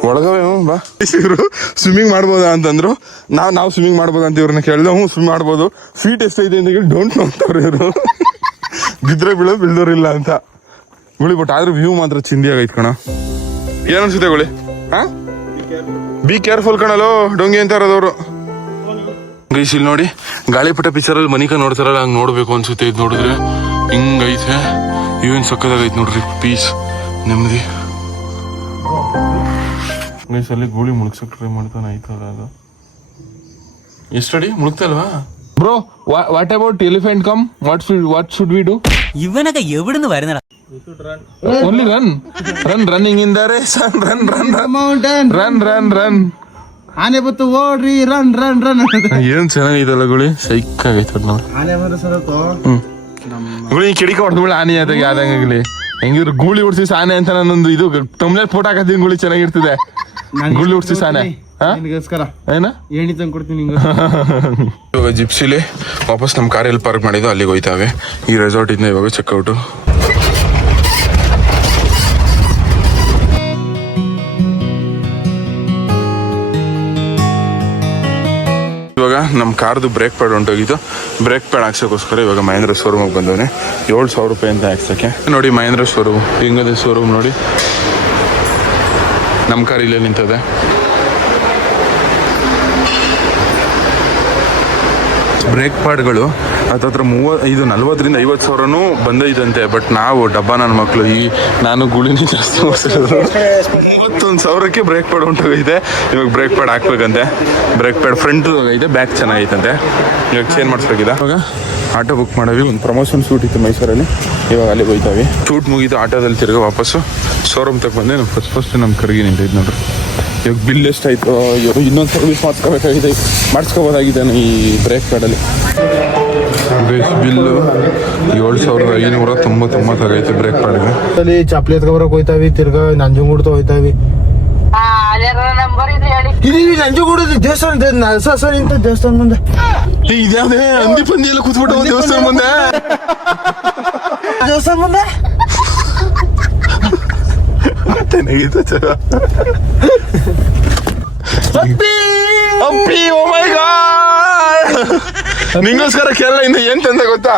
ಒಳಗವೆ ಬಾ. ಇವರು ಸ್ವಿಮ್ಮಿಂಗ್ ಮಾಡ್ಬೋದಾ ಅಂತಂದ್ರು. ನಾವು ಸ್ವಿಮ್ಮಿಂಗ್ ಮಾಡ್ಬೋದಾ ಅಂತ ಇವ್ರನ್ನ ಕೇಳಿದೆ. ಸ್ವಿಮ್ ಮಾಡ್ಬೋದು. ಫೀಟ್ ಎಷ್ಟೈತೆ ಅಂತ ಹೇಳಿ ಡೋಂಟ್ ನೋ ಅಂತವ್ರು ಇವರು. ಬಿದ್ರೆ ಬೀಳೋ ಬಿಲ್ದೋರಿಲ್ಲ ಅಂತ ಗುಳಿ. ಬಟ್ ಆದ್ರೂ ವ್ಯೂ ಮಾತ್ರ ಚಿಂದಿ ಆಗೈತ್ ಕಣ. ಏನ್ ಅನ್ಸುತ್ತೆ ಗುಳಿ? ಬಿ ಕೇರ್ಫುಲ್ ಕಣಲು ಡೊಂಗಿ ಅಂತ ಇರೋದವ್ರು. ಗೈಸ್ ಇಲ್ಲಿ ನೋಡಿ ಗಾಳಿಪಟ ಪಿಕ್ಚರಲ್ಲಿ ಮನಿಕ ನೋಡ್ತಾರಲ್ಲ ಹಂಗೆ ನೋಡ್ಬೇಕು ಅನ್ಸುತ್ತೆ. ಇದು ನೋಡಿದ್ರೆ ಹಿಂಗೈತೆ, ಇವೇನು ಸಕ್ಕದಾಗೈತೆ ನೋಡ್ರಿ. ಪೀಸ್, ನೆಮ್ಮದಿ. ಗೈಸ್ ಅಲ್ಲಿ ಗೋಳಿ ಮುಳುಗ್ಸಕ್ ಟ್ರೈ ಮಾಡ್ತಾನೆ ಆಯ್ತದಾಗ. ಎಷ್ಟಡಿ ಮುಳುಗ್ತಲ್ವಾ bro? What about elephant come? What should we do? ഇവനൊക്കെ എവിടുന്ന് വരുന്നടാ? Only running in the race. Run ಆನೆ ಬತ್ತು ಓಡ್ರಿ, ರನ್ ಏನ್ ಚೆನ್ನಾಗೈತಲ್ಲ ಗುಳಿ, ಸೈಕ್ ಆಗೈತ ನಾವು. ಗುಳಿ ಕಿಡಿಕ ಹೊಡೆದ್ಬಿಡ ಆನೆ ಆದಂಗಾಗ್ಲಿ. ಹೆಂಗಿದ್ರು ಗೂಳಿ ಹೊಡ್ಸಿ ಆನೆ ಅಂತ ನಾನೊಂದು ಇದು ತಮ್ಮನೇ ಫೋಟೋ ಹಾಕತ್ತೀನಿ. ಗುಳಿ ಚೆನ್ನಾಗಿರ್ತದೆ. ಗುಳಿ ಹೊಡ್ಸಿ ಆನೆ ಏನ ಏಣಿ ತಂದು ಕೊಡ್ತೀನಿ. ಇವಾಗ ಜಿಪ್ಸಿಲಿ ವಾಪಸ್ ನಮ್ಮ ಕಾರ್ ಎಲ್ಲಿ ಪಾರ್ಕ್ ಮಾಡಿದ್ದು ಅಲ್ಲಿಗೆ ಹೋಯ್ತಾವೆ. ಈ ರೆಸಾರ್ಟ್ ಇಂದ ಇವಾಗ ಚೆಕ್ಔಟು. ಇವಾಗ ನಮ್ಮ ಕಾರ್ದು ಬ್ರೇಕ್ ಪ್ಯಾಡ್ ಹೊಂಟೋಗಿದ್ದು. ಬ್ರೇಕ್ ಪ್ಯಾಡ್ ಹಾಕ್ಸೋಕ್ಕೋಸ್ಕರ ಇವಾಗ ಮಹೇಂದ್ರ ಶೋರೂಮಿಗೆ ಬಂದವನೆ. 7,000 ರೂಪಾಯಿ ಅಂತ ಹಾಕ್ಸೋಕ್ಕೆ. ನೋಡಿ ಮಹೇಂದ್ರ ಶೋರೂಮ್ ಹಿಂಗದೆ ಶೋರೂಮ್ ನೋಡಿ. ನಮ್ಮ ಕಾರ್ ಇಲ್ಲೇ ನಿಂತದೆ. ಬ್ರೇಕ್ ಪ್ಯಾಡ್ಗಳು ಹತ್ತತ್ರ 40,000 - 50,000 ಬಂದೈತಂತೆ. ಬಟ್ ನಾವು ಡಬ್ಬ ನನ್ನ ಮಕ್ಕಳು ನಾನು ಗುಳಿನೇ ಜಾಸ್ತಿ ಓಡಿಸಿರೋದು. 31,000ಕ್ಕೆ ಬ್ರೇಕ್ ಪ್ಯಾಡ್ ಹೊಂಟೋಗೈತೆ. ಇವಾಗ ಬ್ರೇಕ್ ಪ್ಯಾಡ್ ಹಾಕ್ಬೇಕಂತೆ. ಬ್ರೇಕ್ ಪ್ಯಾಡ್ ಫ್ರಂಟ್ ಐತೆ, ಬ್ಯಾಕ್ ಚೆನ್ನಾಗೈತಂತೆ. ಇವಾಗ ಚೇಂಜ್ ಮಾಡಿಸ್ಬೇಕಿದೆ. ಇವಾಗ ಆಟೋ ಬುಕ್ ಮಾಡವಿ. ಒಂದು ಪ್ರಮೋಷನ್ ಶೂಟ್ ಇತ್ತು ಮೈಸೂರಲ್ಲಿ. ಇವಾಗ ಅಲ್ಲಿಗೆ ಹೋಯ್ತಾವೆ. ಶೂಟ್ ಮುಗಿದು ಆಟೋದಲ್ಲಿ ತಿರ್ಗ ವಾಪಸ್ಸು ಶೋರೂಮ್ ತಗ ಬಂದೆ. ನಮ್ಮ ಫಸ್ಟ್ ನಮ್ಮ ಕರ್ಗಿ ನಿಂತೈತೆ ನೋಡ್ರಿ. ಇವಾಗ ಬಿಲ್ ಎಷ್ಟಾಯ್ತು? ಇನ್ನೊಂದು ಸರ್ವಿಸ್ ಮಾಡಿಸ್ಕೋಬೋದಾಗಿದೆ ಈ ಬ್ರೇಕ್ ಪ್ಯಾಡಲ್ಲಿ. ಬಿಲ್ಲು 7,599 ಆಗೈತೆ ಬ್ರೇಕ್ ಪ್ಯಾಡ್ಗೆ. ಚಾಪ್ಲಿ ಎತ್ಕೊಬರಕ್ ಹೋಯ್ತಾವಿ. ತಿರ್ಗಾ ನಂಜನಗೂಡ್ತ ಹೋಯ್ತಾವಿ. ನಂಜನಗೂಡು ದೇವಸ್ಥಾನ ಇಂತ ದೇವಸ್ಥಾನ ಮುಂದೆ ಇದ್ಯಾವ್ದೇ ಹಂದಿ ಪಂದಿ ಎಲ್ಲ ಕೂತ್ಬಿಟ್ಟು ದೇವಸ್ಥಾನ ಮುಂದೆ ನಿಂಗೋಸ್ಕರ ಕೇರಳ ಇಂದ ಏನ್ ತಂದ ಗೊತ್ತಾ?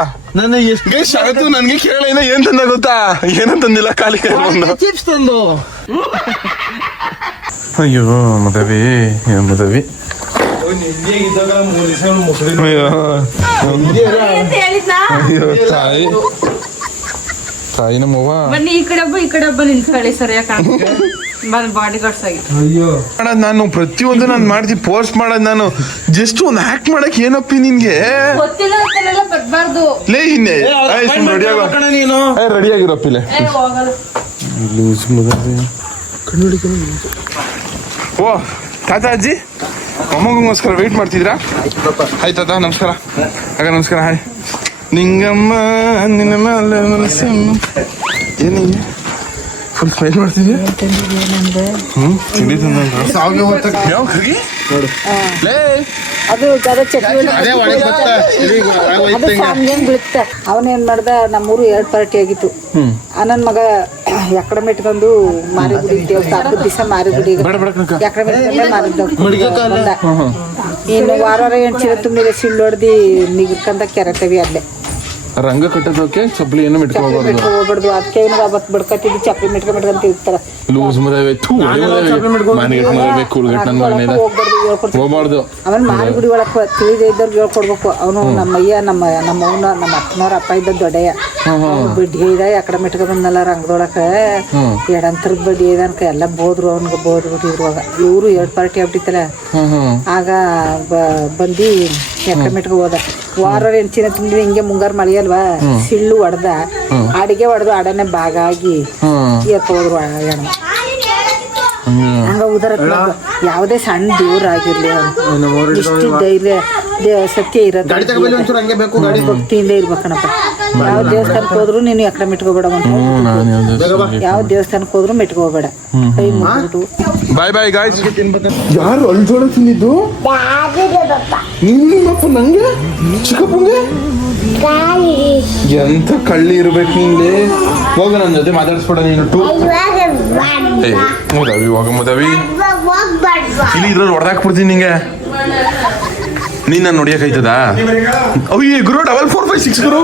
ಶರತ್ತು ನನ್ಗೆ ಕೇರಳ ಇಂದ ಏನ್ ತಂದ ಗೊತ್ತಾ? ಏನಂತಂದಿಲ್ಲ, ಖಾಲಿ ಚಿಪ್ಸ್ ತಂದು. ಅಯ್ಯೋ ಮದವಿ ತಾಯಿ ನಮ್ಮವ್ವ ಬನ್ನಿ ಈ ಕಡೆ ಹಬ್ಬ ನಿಂತ್ಕೊಳ್ಳಿ ಸರಿಯಾಗಿ ಬಾಡಿ ಗಾರ್ಡ್ಸ್ ಆಗಿ. ನಾನು ಪ್ರತಿಯೊಂದು ನಾನು ಮಾಡ್ತೀನಿ, ಪೋಸ್ಟ್ ಮಾಡೋದು ನಾನು. ಜಸ್ಟ್ ಒಂದು ಆಕ್ಟ್ ಮಾಡಕ್ ಏನಪ್ಪಿ ನಿನ್ಗೆ ಲೇ ಇನ್ನೇ ರೆಡಿಯಾಗಿರಪ್ಪಿಲೆ. ಓ ತಾತ ಅಜ್ಜಿ ಮೊಮ್ಮಗೋಸ್ಕರ ವೇಟ್ ಮಾಡ್ತಿದ್ರಾ? ಹಾಯ್ ತಾತ, ನಮಸ್ಕಾರ. ಆಗ ನಮಸ್ಕಾರ. ಹಾಯ್ ನಿಂಗಮ್ಮ ನಿನ್ನ ಮೇಲೆ ಮನಸ್ಸಮ್ಮ. ಏನಿಗೆ ಫುಲ್ ಸ್ಮೈಲ್ ಮಾಡ್ತಿದ್ಯಾ? ಅವನೇನ್ ಮಾಡ್ದ, ನಮ್ಮೂರು 2 ಪಾರ್ಟಿ ಆಗಿತ್ತು. ನನ್ನ ಮಗ ಎಕಡೆ ಮೆಟ್ಕೊಂಡು ಮಾರಿಗುಡಿ ದೇವಸ್ಥಾನ ದಿವಸ ಮಾರಿಗುಡಿ ಎಕಡೆ ಮೆಟ್ಕೊಂಡೆ ಮಾರಿದ್ದ. ಇನ್ನು ವಾರ 8 ಚೀಲ ತುಂಬಿದೆ ಸಿಳ್ಳು ಹೊಡ್ದು ನಿಗ್ಕಂದ ಕೆರೆತವಿ ಅಲ್ಲೇ. ರಂಗ ಕಟ್ಟೋದಕ್ಕೆ ಚಪ್ಪಲಿ ಏನು ಹೋಗ್ಬಾರ್ದು. ಅದಕ್ಕೆ ಅವತ್ತು ಬಡ್ಕತ್ತಿದ್ದು ಚಪ್ಪಲಿ ಮೆಟ್ಕೊಂಡ್ ಇರ್ತಾರ. ಅವನ್ ಮಾರಿಗುಡಿ ಒಳಕ್ ತಿಳಿದೇ ಇದ್ದವ್ರಿಗೆ ಹೇಳ್ಕೊಡ್ಬೇಕು. ಅವನು ನಮ್ಮಯ್ಯ ನಮ್ಮವ್ನ ನಮ್ಮ ಅಕ್ಕನವ್ರ ಅಪ್ಪ ಇದ್ದ ದೊಡ್ಡಯ್ಯ ಬಡ್ಡಿ ಇದ ಎಕಡೆ ಮೆಟ್ಕ ಬಂದಲ್ಲ ರಂಗದೊಳಕ ಎಡಂತರದ ಬಡ್ಡಿ ಇದ ಎಲ್ಲ ಬೋದ್ರು. ಅವ್ನಿಗೆ ಬೋದ್ಬಿಟ್ಟಿದ್ರು. ಇವ್ರು 2 ಪಾರ್ಟಿ ಆಗ್ಬಿಟ್ಟಿತ್ತಲ್ಲ. ಆಗ ಬಂದು ಎಕಡೆ ಮೆಟ್ಕ ಹೋದ. ವಾರ 8 ಚೀಲ ತಿಂದ್ವಿ. ಹಿಂಗೆ ಮುಂಗಾರು ಮಳೆ ಅಲ್ವಾ, ಸಿಳ್ಳು ಹೊಡೆದ, ಅಡಿಗೆ ಹೊಡೆದು ಅಡನೆ ಬಾಗಾಗಿ ಎತ್ತೋದ್ರು ಹೆಣ್ಣು. ಹಂಗ ಉದರ ಯಾವುದೇ ಸಣ್ಣ ದೇವ್ರ ಆಗಿರ್ಲಿ ಇಷ್ಟು ಧೈರ್ಯ ಸತ್ಯ ಇರೋದು ಭಕ್ತಿಯಿಂದ ಇರ್ಬೇಕಣಪ್ಪ. ಯಾವ ದೇವಸ್ಥಾನಕ್ಕೆ ಹೋದ್ರು ನೀನು ಎಕಡೆ ಮೆಟ್ಕೋಬೇಡ. ಯಾವ ದೇವಸ್ಥಾನಕ್ಕೆ ಹೋದ್ರು ಮೆಟ್ಕೋಬೇಡ. ಕೈ ಮುಗಿಬಿಟ್ಟು ಬಾಯ್ ಬಾಯ್ ಗಾಯ್ಸ್. ಯಾರು ಅಲ್ಜೋಳ ತಿಂದಿದ್ದು? ನಿಮ್ಮಪ್ಪ ನಂಗೆ ಚಿಕ್ಕಪ್ಪಂಗೆ ಎಂತ ಕಳ್ಳಿ ಇರ್ಬೇಕು ನಿಂಗೆ. ಹೋಗ ನನ್ನ ಜೊತೆ ಮಾತಾಡ್ಸ್ಬೇಡ ನೀನು. ಮುದವಿ ಹೋಗ ಮುದವಿ. ಇಲ್ಲಿ ಇದ್ರಲ್ಲಿ ಹೊಡೆದಾಕ್ಬಿಡ್ತೀನಿ ನಿಂಗೆ. ನೀನ್ ನಾನು ನೋಡಿಯಕೈತದ? ಅಯ್ಯ ಗುರು 4456 ಗುರು.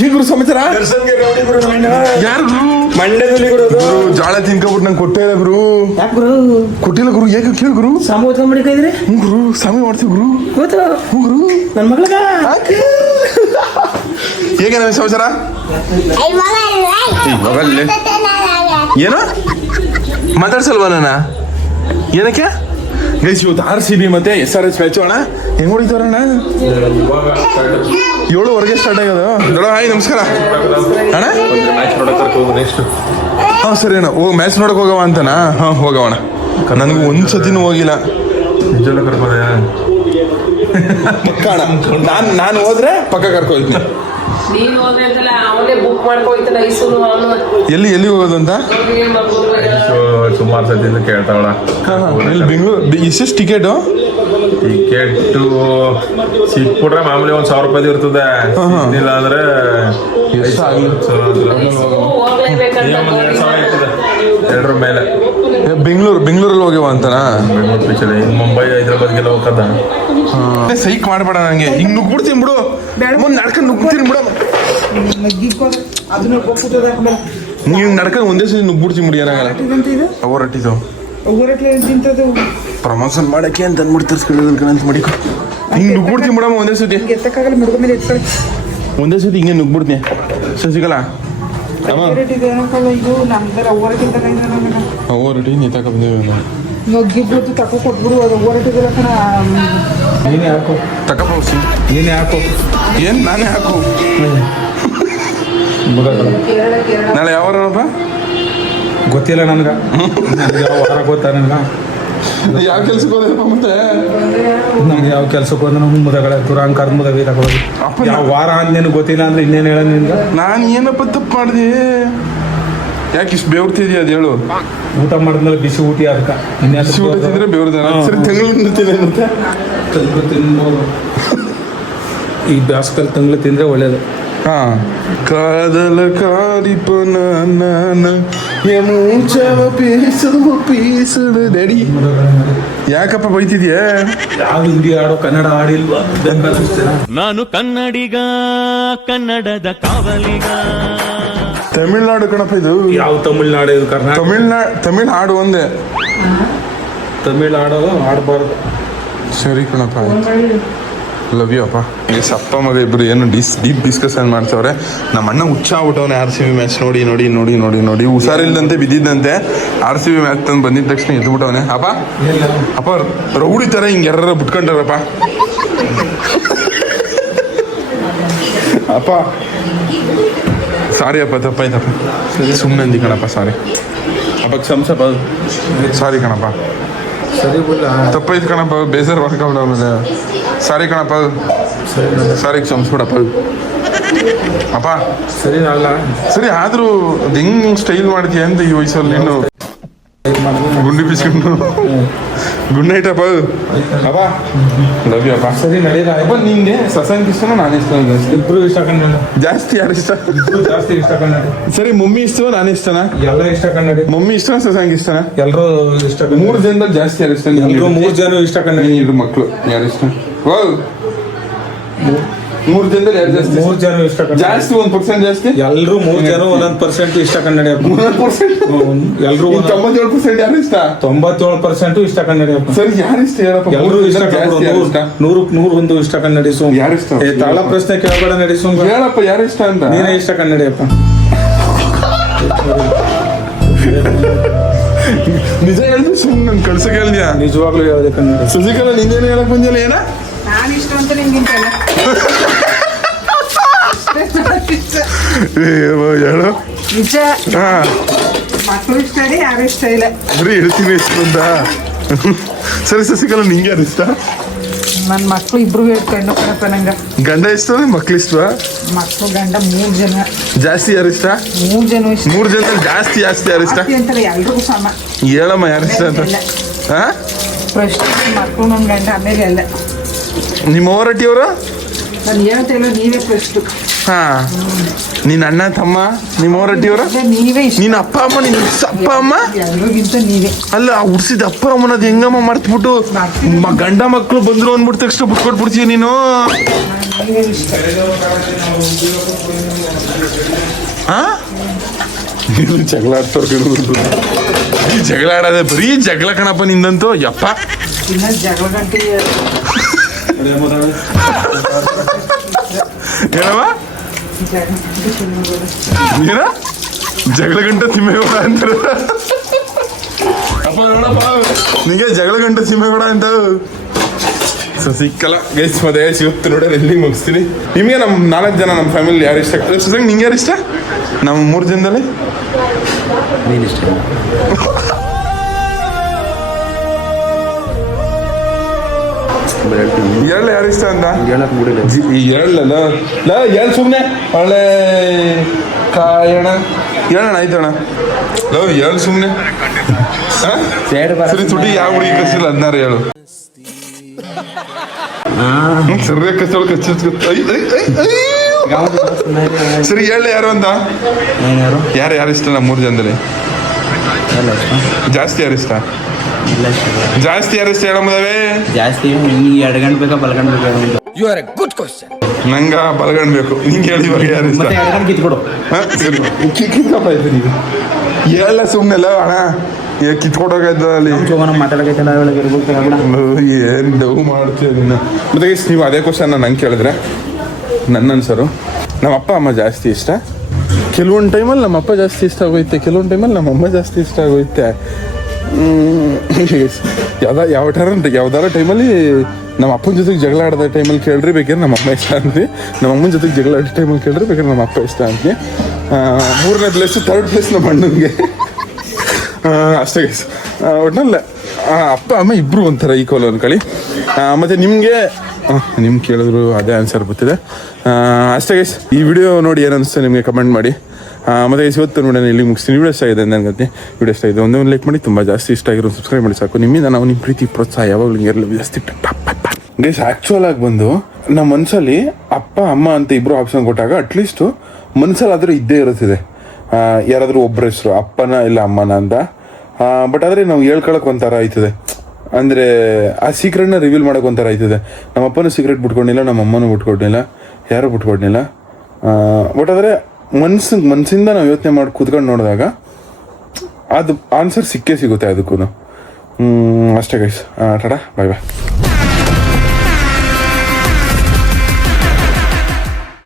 ಈ ಗುರು ಸಮಾಚಾರ ಯಾರು ಗುರು? ಮಂಡ್ಯದಲ್ಲಿ ಗುರು. ಜಾಳ ತಿನ್ಕೊಬಿಟ್ಟು ನಂಗೆ ಕೊಟ್ಟೇ ಇಲ್ಲ ಗುರು. ಯಾಕೆ ಗುರು ಕೊಟ್ಟಿಲ್ಲ ಗುರು, ಯಾಕೆ ಕೇಳಿ ಗುರು. ಸಾಮು ಓದ್ಕೊಂಡ್ಬಿಡಿಕೈದ್ರಿ ಹ್ಞೂ ಗುರು, ಸ್ವಾಮಿ ಮಾಡ್ತೀವಿ ಗುರು. ಗೊತ್ತು ಹ್ಞೂ ಗುರು. ನನ್ನ ಮಗಳಿಗೆ ಹೇಗೆ ನಮ್ಮ ಸಮಾಚಾರ? ಮಗಲ್ಲಿ ಏನು ಮಾತಾಡ್ಸಲ್ವಾ ನನ್ನ? ಏನಕ್ಕೆ ಗೈಸ್, ಇವತ್ತು RCB ಮತ್ತೆ SRH ಮ್ಯಾಚು ಅಣ್ಣ. ಹೆಂಗ್ ಹೊಡಿತಾರಣ್ಣ? 7:15 ಸ್ಟಾರ್ಟ್ ಆಗೋದು. ದೊಡ್ಡ ಹಾಯ್, ನಮಸ್ಕಾರ ಅಣ್ಣ. ಹಾಂ ಸರಿ ಅಣ್ಣ. ಮ್ಯಾಚ್ ನೋಡಕ್ ಹೋಗವ ಅಂತನಾ? ಹಾಂ ಹೋಗವಣ್ಣ. ನನಗೂ ಒಂದ್ಸತಿನೂ ಹೋಗಿಲ್ಲ. ಪಕ್ಕ ಅಣ್ಣ, ನಾನು ಹೋದ್ರೆ ಪಕ್ಕ ಕರ್ಕೊಯ್ತೀನಿ. ನೀನು ಹೋದ್ರೆ ಅಂತಲ್ಲ, ಅವನೇ ಬುಕ್ ಮಾಡ್ಕೊಯ್ತಾನ ಐಸೂರು ಅವನು. ಎಲ್ಲಿ ಹೋಗೋದು ಅಂತ ಸುಮಾರು ಸತಿ ಕೇಳ್ತಾವಳ. ಇಲ್ಲಿ ಬೆಂಗಳೂರು ಎಷ್ಟೆಷ್ಟು ಟಿಕೆಟು ಸಿಕ್ಬಿಟ್ರೆ ಮಾಮೂಲಿ 1,000 ರೂಪಾಯಿ ಇರ್ತದೆ. ಇಲ್ಲ ಅಂದ್ರೆ ಎರಡರ ಮೇಲೆ. ಬೆಂಗಳೂರಲ್ಲಿ ಹೋಗ್ಯವ ಅಂತನಾ? ಮುಂಬೈ ಹೈದ್ರಾಬಾದ್ಗೆಲ್ಲ ಹೋಗದ. ಸೈಕ್ ಮಾಡಬೇಡ ನನಗೆ. ಹಿಂಗ್ ನುಗ್ಬಿಡ್ತೀನಿ ಬಿಡು, ಮುಂದೆ ನಡ್ಕೊಂಡು ನುಗ್ಬಿಡ್ತೀನಿ ಬಿಡು. ನೀವು ನಡ್ಕೊಂಡು ಒಂದೇ ಸತಿ ನುಗ್ಬಿಡ್ತೀನಿ ಬಿಡಿ, ಏನಾಗಲ್ಲ. ಅವರಟ್ಟಿದ್ದು ಪ್ರಮೋಷನ್ ಮಾಡಕ್ಕೆ ಅಂತ ಅಂದ್ಬಿಟ್ಟು ತರ್ಸ್ಕೊಳ್ಳೋದಕ್ಕೆ ಅಂತ ಮಾಡಿ ಹಿಂಗೆ ನುಗ್ಬಿಡ್ತೀನಿ ಬಿಡಮ್ಮ ಒಂದೇ ಸತಿ. ಒಂದೇ ಸತಿ ಹಿಂಗೆ ನುಗ್ಬಿಡ್ತೀನಿ. ಸಿಗಲ್ಲ ಅವರಟ್ಟಿ ನೀ ತಕ ಬಂದೇವ ನುಗ್ಗಿಬಿಟ್ಟು ತಕೊ ಕೊಟ್ಬಿಡು. ಅದು ಓರಟಿದಲ್ಲ ಕಣ. ನೀನೇ ಹಾಕು, ತಕಪ್ಪ ನೀನೇ ಹಾಕು. ಏನು ನಾನೇ ಹಾಕು. ನಾಳೆ ಯಾವಾರಪ್ಪ ಗೊತ್ತಿಲ್ಲ ನನಗೆ. ಯಾವ ವಾರ ಗೊತ್ತಾ ನನಗೆ? ಯಾವ ಕೆಲ್ಸಕ್ಕೆ ಹೋದಪ್ಪ ಮತ್ತೆ? ನಮ್ಗೆ ಯಾವ ಕೆಲ್ಸಕ್ಕೆ ಹೋದ್ರೆ ನಾವು ಮುದಗಳ ತುರಾಂಕಾರ ಮುದವಿ ತಗೊಳ್ಳೋದು. ಯಾವ ವಾರ ಅಂತ ನಿನಗೆ ಗೊತ್ತಿಲ್ಲ ಅಂದ್ರೆ ಇನ್ನೇನು ಹೇಳ ನಿನ್ಗೆ? ನಾನು ಏನಪ್ಪ ತಪ್ಪು ಮಾಡಿದೆ? ಯಾಕೆ ಇಷ್ಟು ಬೇವ್ತಿದ್ಯಾ ಅದು ಹೇಳು. ಊಟ ಮಾಡಿದ್ಮೇಲೆ ಬಿಸಿ ಊಟ ಅದಕ್ಕೆ ಬಿಸಿ ಊಟ ತಿಂದ್ರೆ ಬೇವ್ರದಾನ? ಸರಿ ತಂಗಳು ತಿನ್ನುತ್ತೆ. ತಂಗ್ಳು ತಿನ್ಬೋದು. ಈ ಬ್ಯಾಸ್ಕಲ್ಲಿ ತಂಗ್ಳು ತಿಂದರೆ ಒಳ್ಳೇದು. ಹಾಂ. ಕಾದಲ ಕಾರಿಪನ ಪೀಸು ಡ್ಯಾಡಿ. ಯಾಕಪ್ಪ ಬೈತಿದ್ಯಾ? ಯಾವ ಹಿಂದಿ ಆಡೋ ಕನ್ನಡ ಆಡಿಲ್ವಾ? ನಾನು ಕನ್ನಡಿಗ, ಕನ್ನಡದ ಕಾವಲಿಗ. ತಮಿಳ್ನಾಡು ಕಣಪ್ಪ ಇದು. ಯಾವ ತಮಿಳ್ನಾಡು ಇದು? ಕರ್ನಾಟಕ. ತಮಿಳ್ ಹಾಡು ಒಂದೇ. ತಮಿಳ್ ಆಡೋದು ಆಡಬಾರ್ದು. ಸರಿ ಕಣಪ್ಪ, ಲವ್ ಯು ಅಪ್ಪ. ಅಪ್ಪ ಮಗ ಇಬ್ಬರು ಏನು ಡೀಪ್ ಡಿಸ್ಕಷನ್ ಮಾಡ್ತವ್ರೆ. ನಮ್ಮ ಅಣ್ಣ ಹುಚ್ಚಾಗ್ಬಿಟ್ಟವನೆ RCB ಮ್ಯಾಚ್ ನೋಡಿ ನೋಡಿ ನೋಡಿ ನೋಡಿ ನೋಡಿ ಹುಷಾರಿಲ್ದಂತೆ ಬಿದ್ದಿದ್ದಂತೆ. RCB ಮ್ಯಾಚ್ ತಂದು ಬಂದಿದ್ದ ತಕ್ಷಣ ಎದ್ಬಿಟ್ಟವನೆ. ಅಪ್ಪ ರೌಡಿ ಥರ ಹಿಂಗೆ ಯಾರ ಬಿಟ್ಕೊಂಡಾರಪ್ಪ. ಅಪ್ಪ ಸಾರಿ ಅಪ್ಪ, ತಪ್ಪಾಯ್ತಪ್ಪ. ಸುಮ್ಮನೆ ಅಂದಿ ಕಣಪ್ಪ, ಸಾರಿ ಅಪ್ಪ. ಕ್ಷಮಿಸಪ್ಪ, ಸಾರಿ ಕಣಪ್ಪ. ಸರಿ ಬಿಡ್ಲ, ತಪ್ಪಾಯ್ತು ಕಣಪ್ಪ, ಬೇಜಾರು ಮಾಡ್ಕೊಂಡ್ಬಿಡ. ಸಾರಿ ಕಣಪ್ಪ, ಸಾರಿ ಕ್ಷಮಿಸ್ಬಿಡಪ್ಪ. ಅಪ್ಪ ಸರಿ ಅಲ್ಲ. ಸರಿ ಆದರೂ ಅದು ಹೆಂಗ್ ಸ್ಟೈಲ್ ಮಾಡ್ತೀಯ ಅಂತ ಈ ವಯಸ್ಸಲ್ಲಿ ನೀನು. ಗುಂಡಿ ಬಿಸ್ಕೊಂಡು ಗುಡ್ ನೈಟ್ ಅಪ್ಪ. ಅಪ್ಪ ಲವ್ ಯು ಅಪ್ಪ. ಸರಿ ನಡೀದ. ಅಪ್ಪ ನಿಂಗೆ ಸಸಂಗ್ ಇಷ್ಟನೋ ನಾನು ಇಷ್ಟ? ಇಬ್ರು ಇಷ್ಟ ಕನ್ನಡ. ಜಾಸ್ತಿ ಯಾರು ಇಷ್ಟ? ಜಾಸ್ತಿ ಇಷ್ಟ ಕನ್ನಡ. ಸರಿ ಮಮ್ಮಿ ಇಷ್ಟವ ನಾನು ಇಷ್ಟನಾ? ಎಲ್ಲ ಇಷ್ಟ ಕನ್ನಡ. ಮಮ್ಮಿ ಇಷ್ಟನಾ ಸಸಂಗ್ ಇಷ್ಟನಾ? ಎಲ್ಲರೂ ಇಷ್ಟ. 3 ಜನದಲ್ಲಿ ಜಾಸ್ತಿ ಯಾರು ಇಷ್ಟ? 3 ಜನ ಇಷ್ಟ ಕನ್ನಡ. ಇಬ್ರು ಮಕ್ಕಳು ಯಾರು ಇಷ್ಟ? 3 ಜನದಲ್ಲಿ ಯಾರು ಜಾಸ್ತಿ? 3 ಜನ ಇಷ್ಟ ಕನ್ನಡ. ಜಾಸ್ತಿ 1% ಜಾಸ್ತಿ. ಎಲ್ಲರೂ 3 ಜನ 1% ಇಷ್ಟ ಕನ್ನಡ. 1% ಎಲ್ಲರೂ 97% ಯಾರು ಇಷ್ಟ? 97% ಇಷ್ಟ ಕನ್ನಡ. ಸರಿ ಯಾರು ಇಷ್ಟ ಹೇಳಪ್ಪ? ಎಲ್ಲರೂ ಇಷ್ಟ. 100 ಇಷ್ಟ ಕನ್ನಡಿ. ಯಾರು ಇಷ್ಟ? ತಾಳ ಪ್ರಶ್ನೆ ಕೇಳಬೇಡ ನಡಿ. ಹೇಳಪ್ಪ ಯಾರು ಇಷ್ಟ ಅಂತ. ನೀನೇ ಇಷ್ಟ ಕನ್ನಡಿಯಪ್ಪ. ನಿಜ ಹೇಳಿದ್ರೆ ಸುಮ್ಮನೆ ನನ್ ಕಳ್ಸಕ್ ಹೇಳಿದ್ಯಾ? ನಿಜವಾಗ್ಲೂ ಹೇಳಿದೆ ಕನ್ನಡ. ಸುಜಿಕಲ್ಲ ನಿಂದೇನು ಹೇಳಕ್ ಬಂದಿಲ್ಲ? ಏನ ನಾನು ಇಷ್ಟ ಅಂತ ನಿಮ್ಗಿಂತಲ್ಲ ಹೇಳು. ನಿಜ. ಹಾ, ಮಕ್ಕಳು ಇಷ್ಟ ಇದೆ, ಯಾರು ಇಷ್ಟ ಇಲ್ಲ. ಬರೀ ಹೇಳ್ತೀನಿ ಇಷ್ಟ ಅಂತ. ಸರಿ ಶಶಿಕಲಾ, ನಿಂಗೆ ಯಾರು ಇಷ್ಟ? ನನ್ನ ಮಕ್ಳು ಇಬ್ರು ಹೇಳ್ಕೊಂಡು ಕಣಪ್ಪ ನಂಗೆ. ಗಂಡ ಇಷ್ಟ ಮಕ್ಳು ಇಷ್ಟವಾ? ಮಕ್ಕಳು ಗಂಡ 3 ಜನ. ಜಾಸ್ತಿ ಯಾರು ಇಷ್ಟ? 3 ಜನ ಇಷ್ಟ. 3 ಜನದಲ್ಲಿ ಜಾಸ್ತಿ ಯಾರು ಇಷ್ಟ? ಅಂತಾರೆ ಎಲ್ರಿಗೂ ಸಮ. ಹೇಳಮ್ಮ ಯಾರು ಇಷ್ಟ ಅಂತ. ಹಾ, ಫಸ್ಟ್ ಮಕ್ಕಳು ನನ್ನ ಗಂಡ, ಆಮೇಲೆ ಎಲ್ಲ. ನಿಮ್ಮ ಅವರಟ್ಟಿಯವರು? ನಾನು ಹೇಳ್ತಿಲ್ಲ, ನೀವೇ ಫಸ್ಟ್. ಹಾ, ನಿನ್ನ ಅಣ್ಣ ತಮ್ಮ ನಿಮ್ಮ ಅವರಟ್ಟಿಯವರು? ನೀವೇ ಇಷ್ಟ. ನಿನ್ನ ಅಪ್ಪ ಅಮ್ಮ, ನಿನ್ನ ಅಪ್ಪ ಅಮ್ಮ ಎಲ್ರಿಗಿಂತ ನೀವೇ. ಅಲ್ಲ, ಹುಡ್ಸಿದ ಅಪ್ಪ ಅಮ್ಮನದು ಹೆಂಗಮ್ಮ ಮರ್ತ್ಬಿಟ್ಟು ಗಂಡ ಮಕ್ಕಳು ಬಂದ್ರು ಅಂದ್ಬಿಟ್ಟು ತಕ್ಷಣ ಬಿಟ್ಕೊಟ್ಬಿಡ್ತೀಯ ನೀನು. ನೀವೇ ಇಷ್ಟ. ಹಾ, ಜಗಳ ಆಡ್ತವ್ರು. ಬರೀ ಜಗಳ ಆಡೋದೆ, ಬರೀ ಜಗಳ ಕಣಪ್ಪ ನಿಂದಂತೂ. ಯಪ್ಪ ಇನ್ನ ಜಗಳ ಗಂಟೆ ಏನವ ಏನ ಜಗಳ ಗಂಟೆ ತಿಮ್ಮೇಗೌಡ ಅಂತಾರೆ. ಅಪ್ಪ ನೋಡಪ್ಪ ನಿಂಗೆ ಜಗಳ ಗಂಟೆ ತಿಮ್ಮೇಗೌಡ ಅಂತ. ಸೊ ಸಿಕ್ಕಲ್ಲ ಗೈಸ್, ಮತ್ತೆ ಸಿಗುತ್ತೆ ನೋಡಿ, ಎಲ್ಲಿ ಮುಗಿಸ್ತೀನಿ. ನಿಮಗೆ ನಮ್ಮ 4 ಜನ ನಮ್ಮ ಫ್ಯಾಮಿಲಿ ಯಾರು ಇಷ್ಟ? ಸುಸಂಗ್ ನಿಂಗೆ ಯಾರು ಇಷ್ಟ? ನಮ್ಮ 3 ಜನದಲ್ಲಿ ಎರಡು ಯಾರು ಇಷ್ಟ ಅಂತ ಈ ಎರಡಲ್ಲ ಎರಡು ಸುಮ್ಮನೆ ಒಳ್ಳೆ ಕಾಯಣ ಹೇಳೋಣ ಆಯ್ತಣ್ಣ. ಲವ್ ಎರಡು ಸುಮ್ಮನೆ ಸರಿ ಸುಡಿ ಯಾವ ಹುಡುಗಿ ಕಸಿಲ್ಲ 16 ಹೇಳು. ಸರಿ ಕಚ್ಚೋಳು ಸರಿ ಹೇಳ ಯಾರು ಅಂತ. ಯಾರು ಇಷ್ಟ ನಮ್ಮ 3 ಜನದಲ್ಲಿ? ಜಾಸ್ತಿ ಯಾರು ಇಷ್ಟ? ಜಾಸ್ತಿ ಯಾರು ಇಷ್ಟ ಹೇಳಮ್ಮದವೇ? ಜಾಸ್ತಿ ಎಡಗಂಡ್ ಬೇಕಾ ಬಲಗಂಡ್ ಬೇಕಾ? You are a good question. ನಂಗ ಬಲಗಂಡ್ ಬೇಕು. ನಿಂಗೆ ಹೇಳಿ ಇವಾಗ ಯಾರು ಇಷ್ಟ? ಕಿತ್ಕೊಡು. ಸರಿ ಕಿತ್ಕೊಪ್ಪ ಆಯ್ತು. ನೀವು ಹೇಳ ಸುಮ್ಮನೆಲ್ಲ ಅಣ್ಣ ಕಿತ್ಕೊಡೋಕಾಯ್ತು ಅಲ್ಲಿ ಮಾತಾಡಕೈತಲ್ಲ ಏನು ಡವ್ ಮಾಡ್ತೀಯ ನೀನು. ಮತ್ತೆ ನೀವು ಅದೇ ಕ್ವಶನ್ ನಂಗೆ ಕೇಳಿದ್ರೆ ನನ್ನ ಅನ್ಸರು ನಮ್ಮ ಅಪ್ಪ ಅಮ್ಮ ಜಾಸ್ತಿ ಇಷ್ಟ. ಕೆಲವೊಂದು ಟೈಮಲ್ಲಿ ನಮ್ಮ ಅಪ್ಪ ಜಾಸ್ತಿ ಇಷ್ಟ ಆಗೋಯ್ತೆ, ಕೆಲವೊಂದು ಟೈಮಲ್ಲಿ ನಮ್ಮ ಅಮ್ಮ ಜಾಸ್ತಿ ಇಷ್ಟ ಆಗೋಯ್ತೆ. ಯಾವ್ದಾರ ಟೈಮಲ್ಲಿ ನಮ್ಮ ಅಪ್ಪನ ಜೊತೆಗೆ ಜಗಳ ಆಡೋದ ಟೈಮಲ್ಲಿ ಕೇಳ್ರಿ ಬೇಕಾದ್ರೆ ನಮ್ಮ ಅಮ್ಮ ಇಷ್ಟ ಅಂತೀವಿ, ನಮ್ಮ ಅಮ್ಮನ ಜೊತೆಗೆ ಜಗಳ ಆಡೋ ಟೈಮಲ್ಲಿ ಕೇಳ್ರಿ ಬೇಕಾದ್ರೆ ನಮ್ಮ ಅಪ್ಪ ಇಷ್ಟ ಅಂತೀವಿ. 3ನೇ ಪ್ಲೇಸು 3rd ಪ್ಲೇಸ್ ನಮ್ಮ ಅಣ್ಣನಿಗೆ ಅಷ್ಟೇ ಗೈಸ್. ಒಟ್ಟಲ್ಲ ಅಪ್ಪ ಅಮ್ಮ ಇಬ್ಬರು ಒಂಥರ ಈಕ್ವಲ್ ಅನ್ಕೊಳ್ಳಿ. ಮತ್ತು ನಿಮಗೆ ಕೇಳಿದ್ರು ಅದೇ ಆನ್ಸರ್ ಬರ್ತಿದೆ. ಅಷ್ಟೇ ಗೈಸ್, ಈ ವಿಡಿಯೋ ನೋಡಿ ಏನು ಅನಿಸ್ತು ನಿಮಗೆ ಕಮೆಂಟ್ ಮಾಡಿ. ಮತ್ತು ಇವತ್ತು ನೋಡಿ ಇಲ್ಲಿ ಮುಗಿಸ್ತೀನಿ. ವಿಡಿಯೋ ಇಷ್ಟ ಆಗಿದೆ ನನಗೆ, ವಿಡಿಯೋ ಇಷ್ಟ ಆಗಿದೆ ಒಂದೇ ಒಂದು ಲೈಕ್ ಮಾಡಿ, ತುಂಬ ಜಾಸ್ತಿ ಇಷ್ಟ ಆಗಿರೋ ಸಬ್ಸ್ಕ್ರೈಬ್ ಮಾಡಿ ಸಾಕು. ನಿಮ್ಮಿಂದ ನಾವು ನಿಮ್ಮ ಪ್ರೀತಿ ಪ್ರೋತ್ಸಾಹ ಯಾವಾಗಲೂ ಹಿಂಗೆ ಜಾಸ್ತಿ ಗೈಸ್. ಆ್ಯಕ್ಚುಲ್ ಆಗಿ ಬಂದು ನಮ್ಮ ಮನಸ್ಸಲ್ಲಿ ಅಪ್ಪ ಅಮ್ಮ ಅಂತ ಇಬ್ಬರು ಆಪ್ಷನ್ ಕೊಟ್ಟಾಗ ಅಟ್ಲೀಸ್ಟು ಮನಸ್ಸಲ್ಲಿ ಆದರೂ ಇದ್ದೇ ಇರುತ್ತಿದೆ ಯಾರಾದರೂ ಒಬ್ಬರ ಹೆಸರು ಅಪ್ಪನ ಇಲ್ಲ ಅಮ್ಮನ ಅಂತ. ಬಟ್ ಆದರೆ ನಾವು ಹೇಳ್ಕೊಳಕ್ಕೆ ಒಂಥರ ಆಯ್ತದೆ, ಅಂದರೆ ಆ ಸೀಕ್ರೆಟ್ನ ರಿವೀಲ್ ಮಾಡೋಕೆ ಒಂಥರ ಆಯ್ತದೆ. ನಮ್ಮ ಅಪ್ಪನೂ ಸೀಕ್ರೆಟ್ ಬಿಟ್ಕೊಂಡಿಲ್ಲ, ನಮ್ಮ ಅಮ್ಮನೂ ಬಿಟ್ಕೊಡ್ಲಿಲ್ಲ, ಯಾರೂ ಬಿಟ್ಕೊಡ್ಲಿಲ್ಲ. ಬಟ್ ಆದರೆ ಮನಸ್ಸಿಂದ ನಾವು ಯೋಚನೆ ಮಾಡಿ ಕೂತ್ಕೊಂಡು ನೋಡಿದಾಗ ಅದು ಆನ್ಸರ್ ಸಿಕ್ಕೇ ಸಿಗುತ್ತೆ ಅದಕ್ಕೂ. ಅಷ್ಟೇ ಗೈಸ್, ಟಾಟಾ ಬಾಯ್ ಬಾಯ್.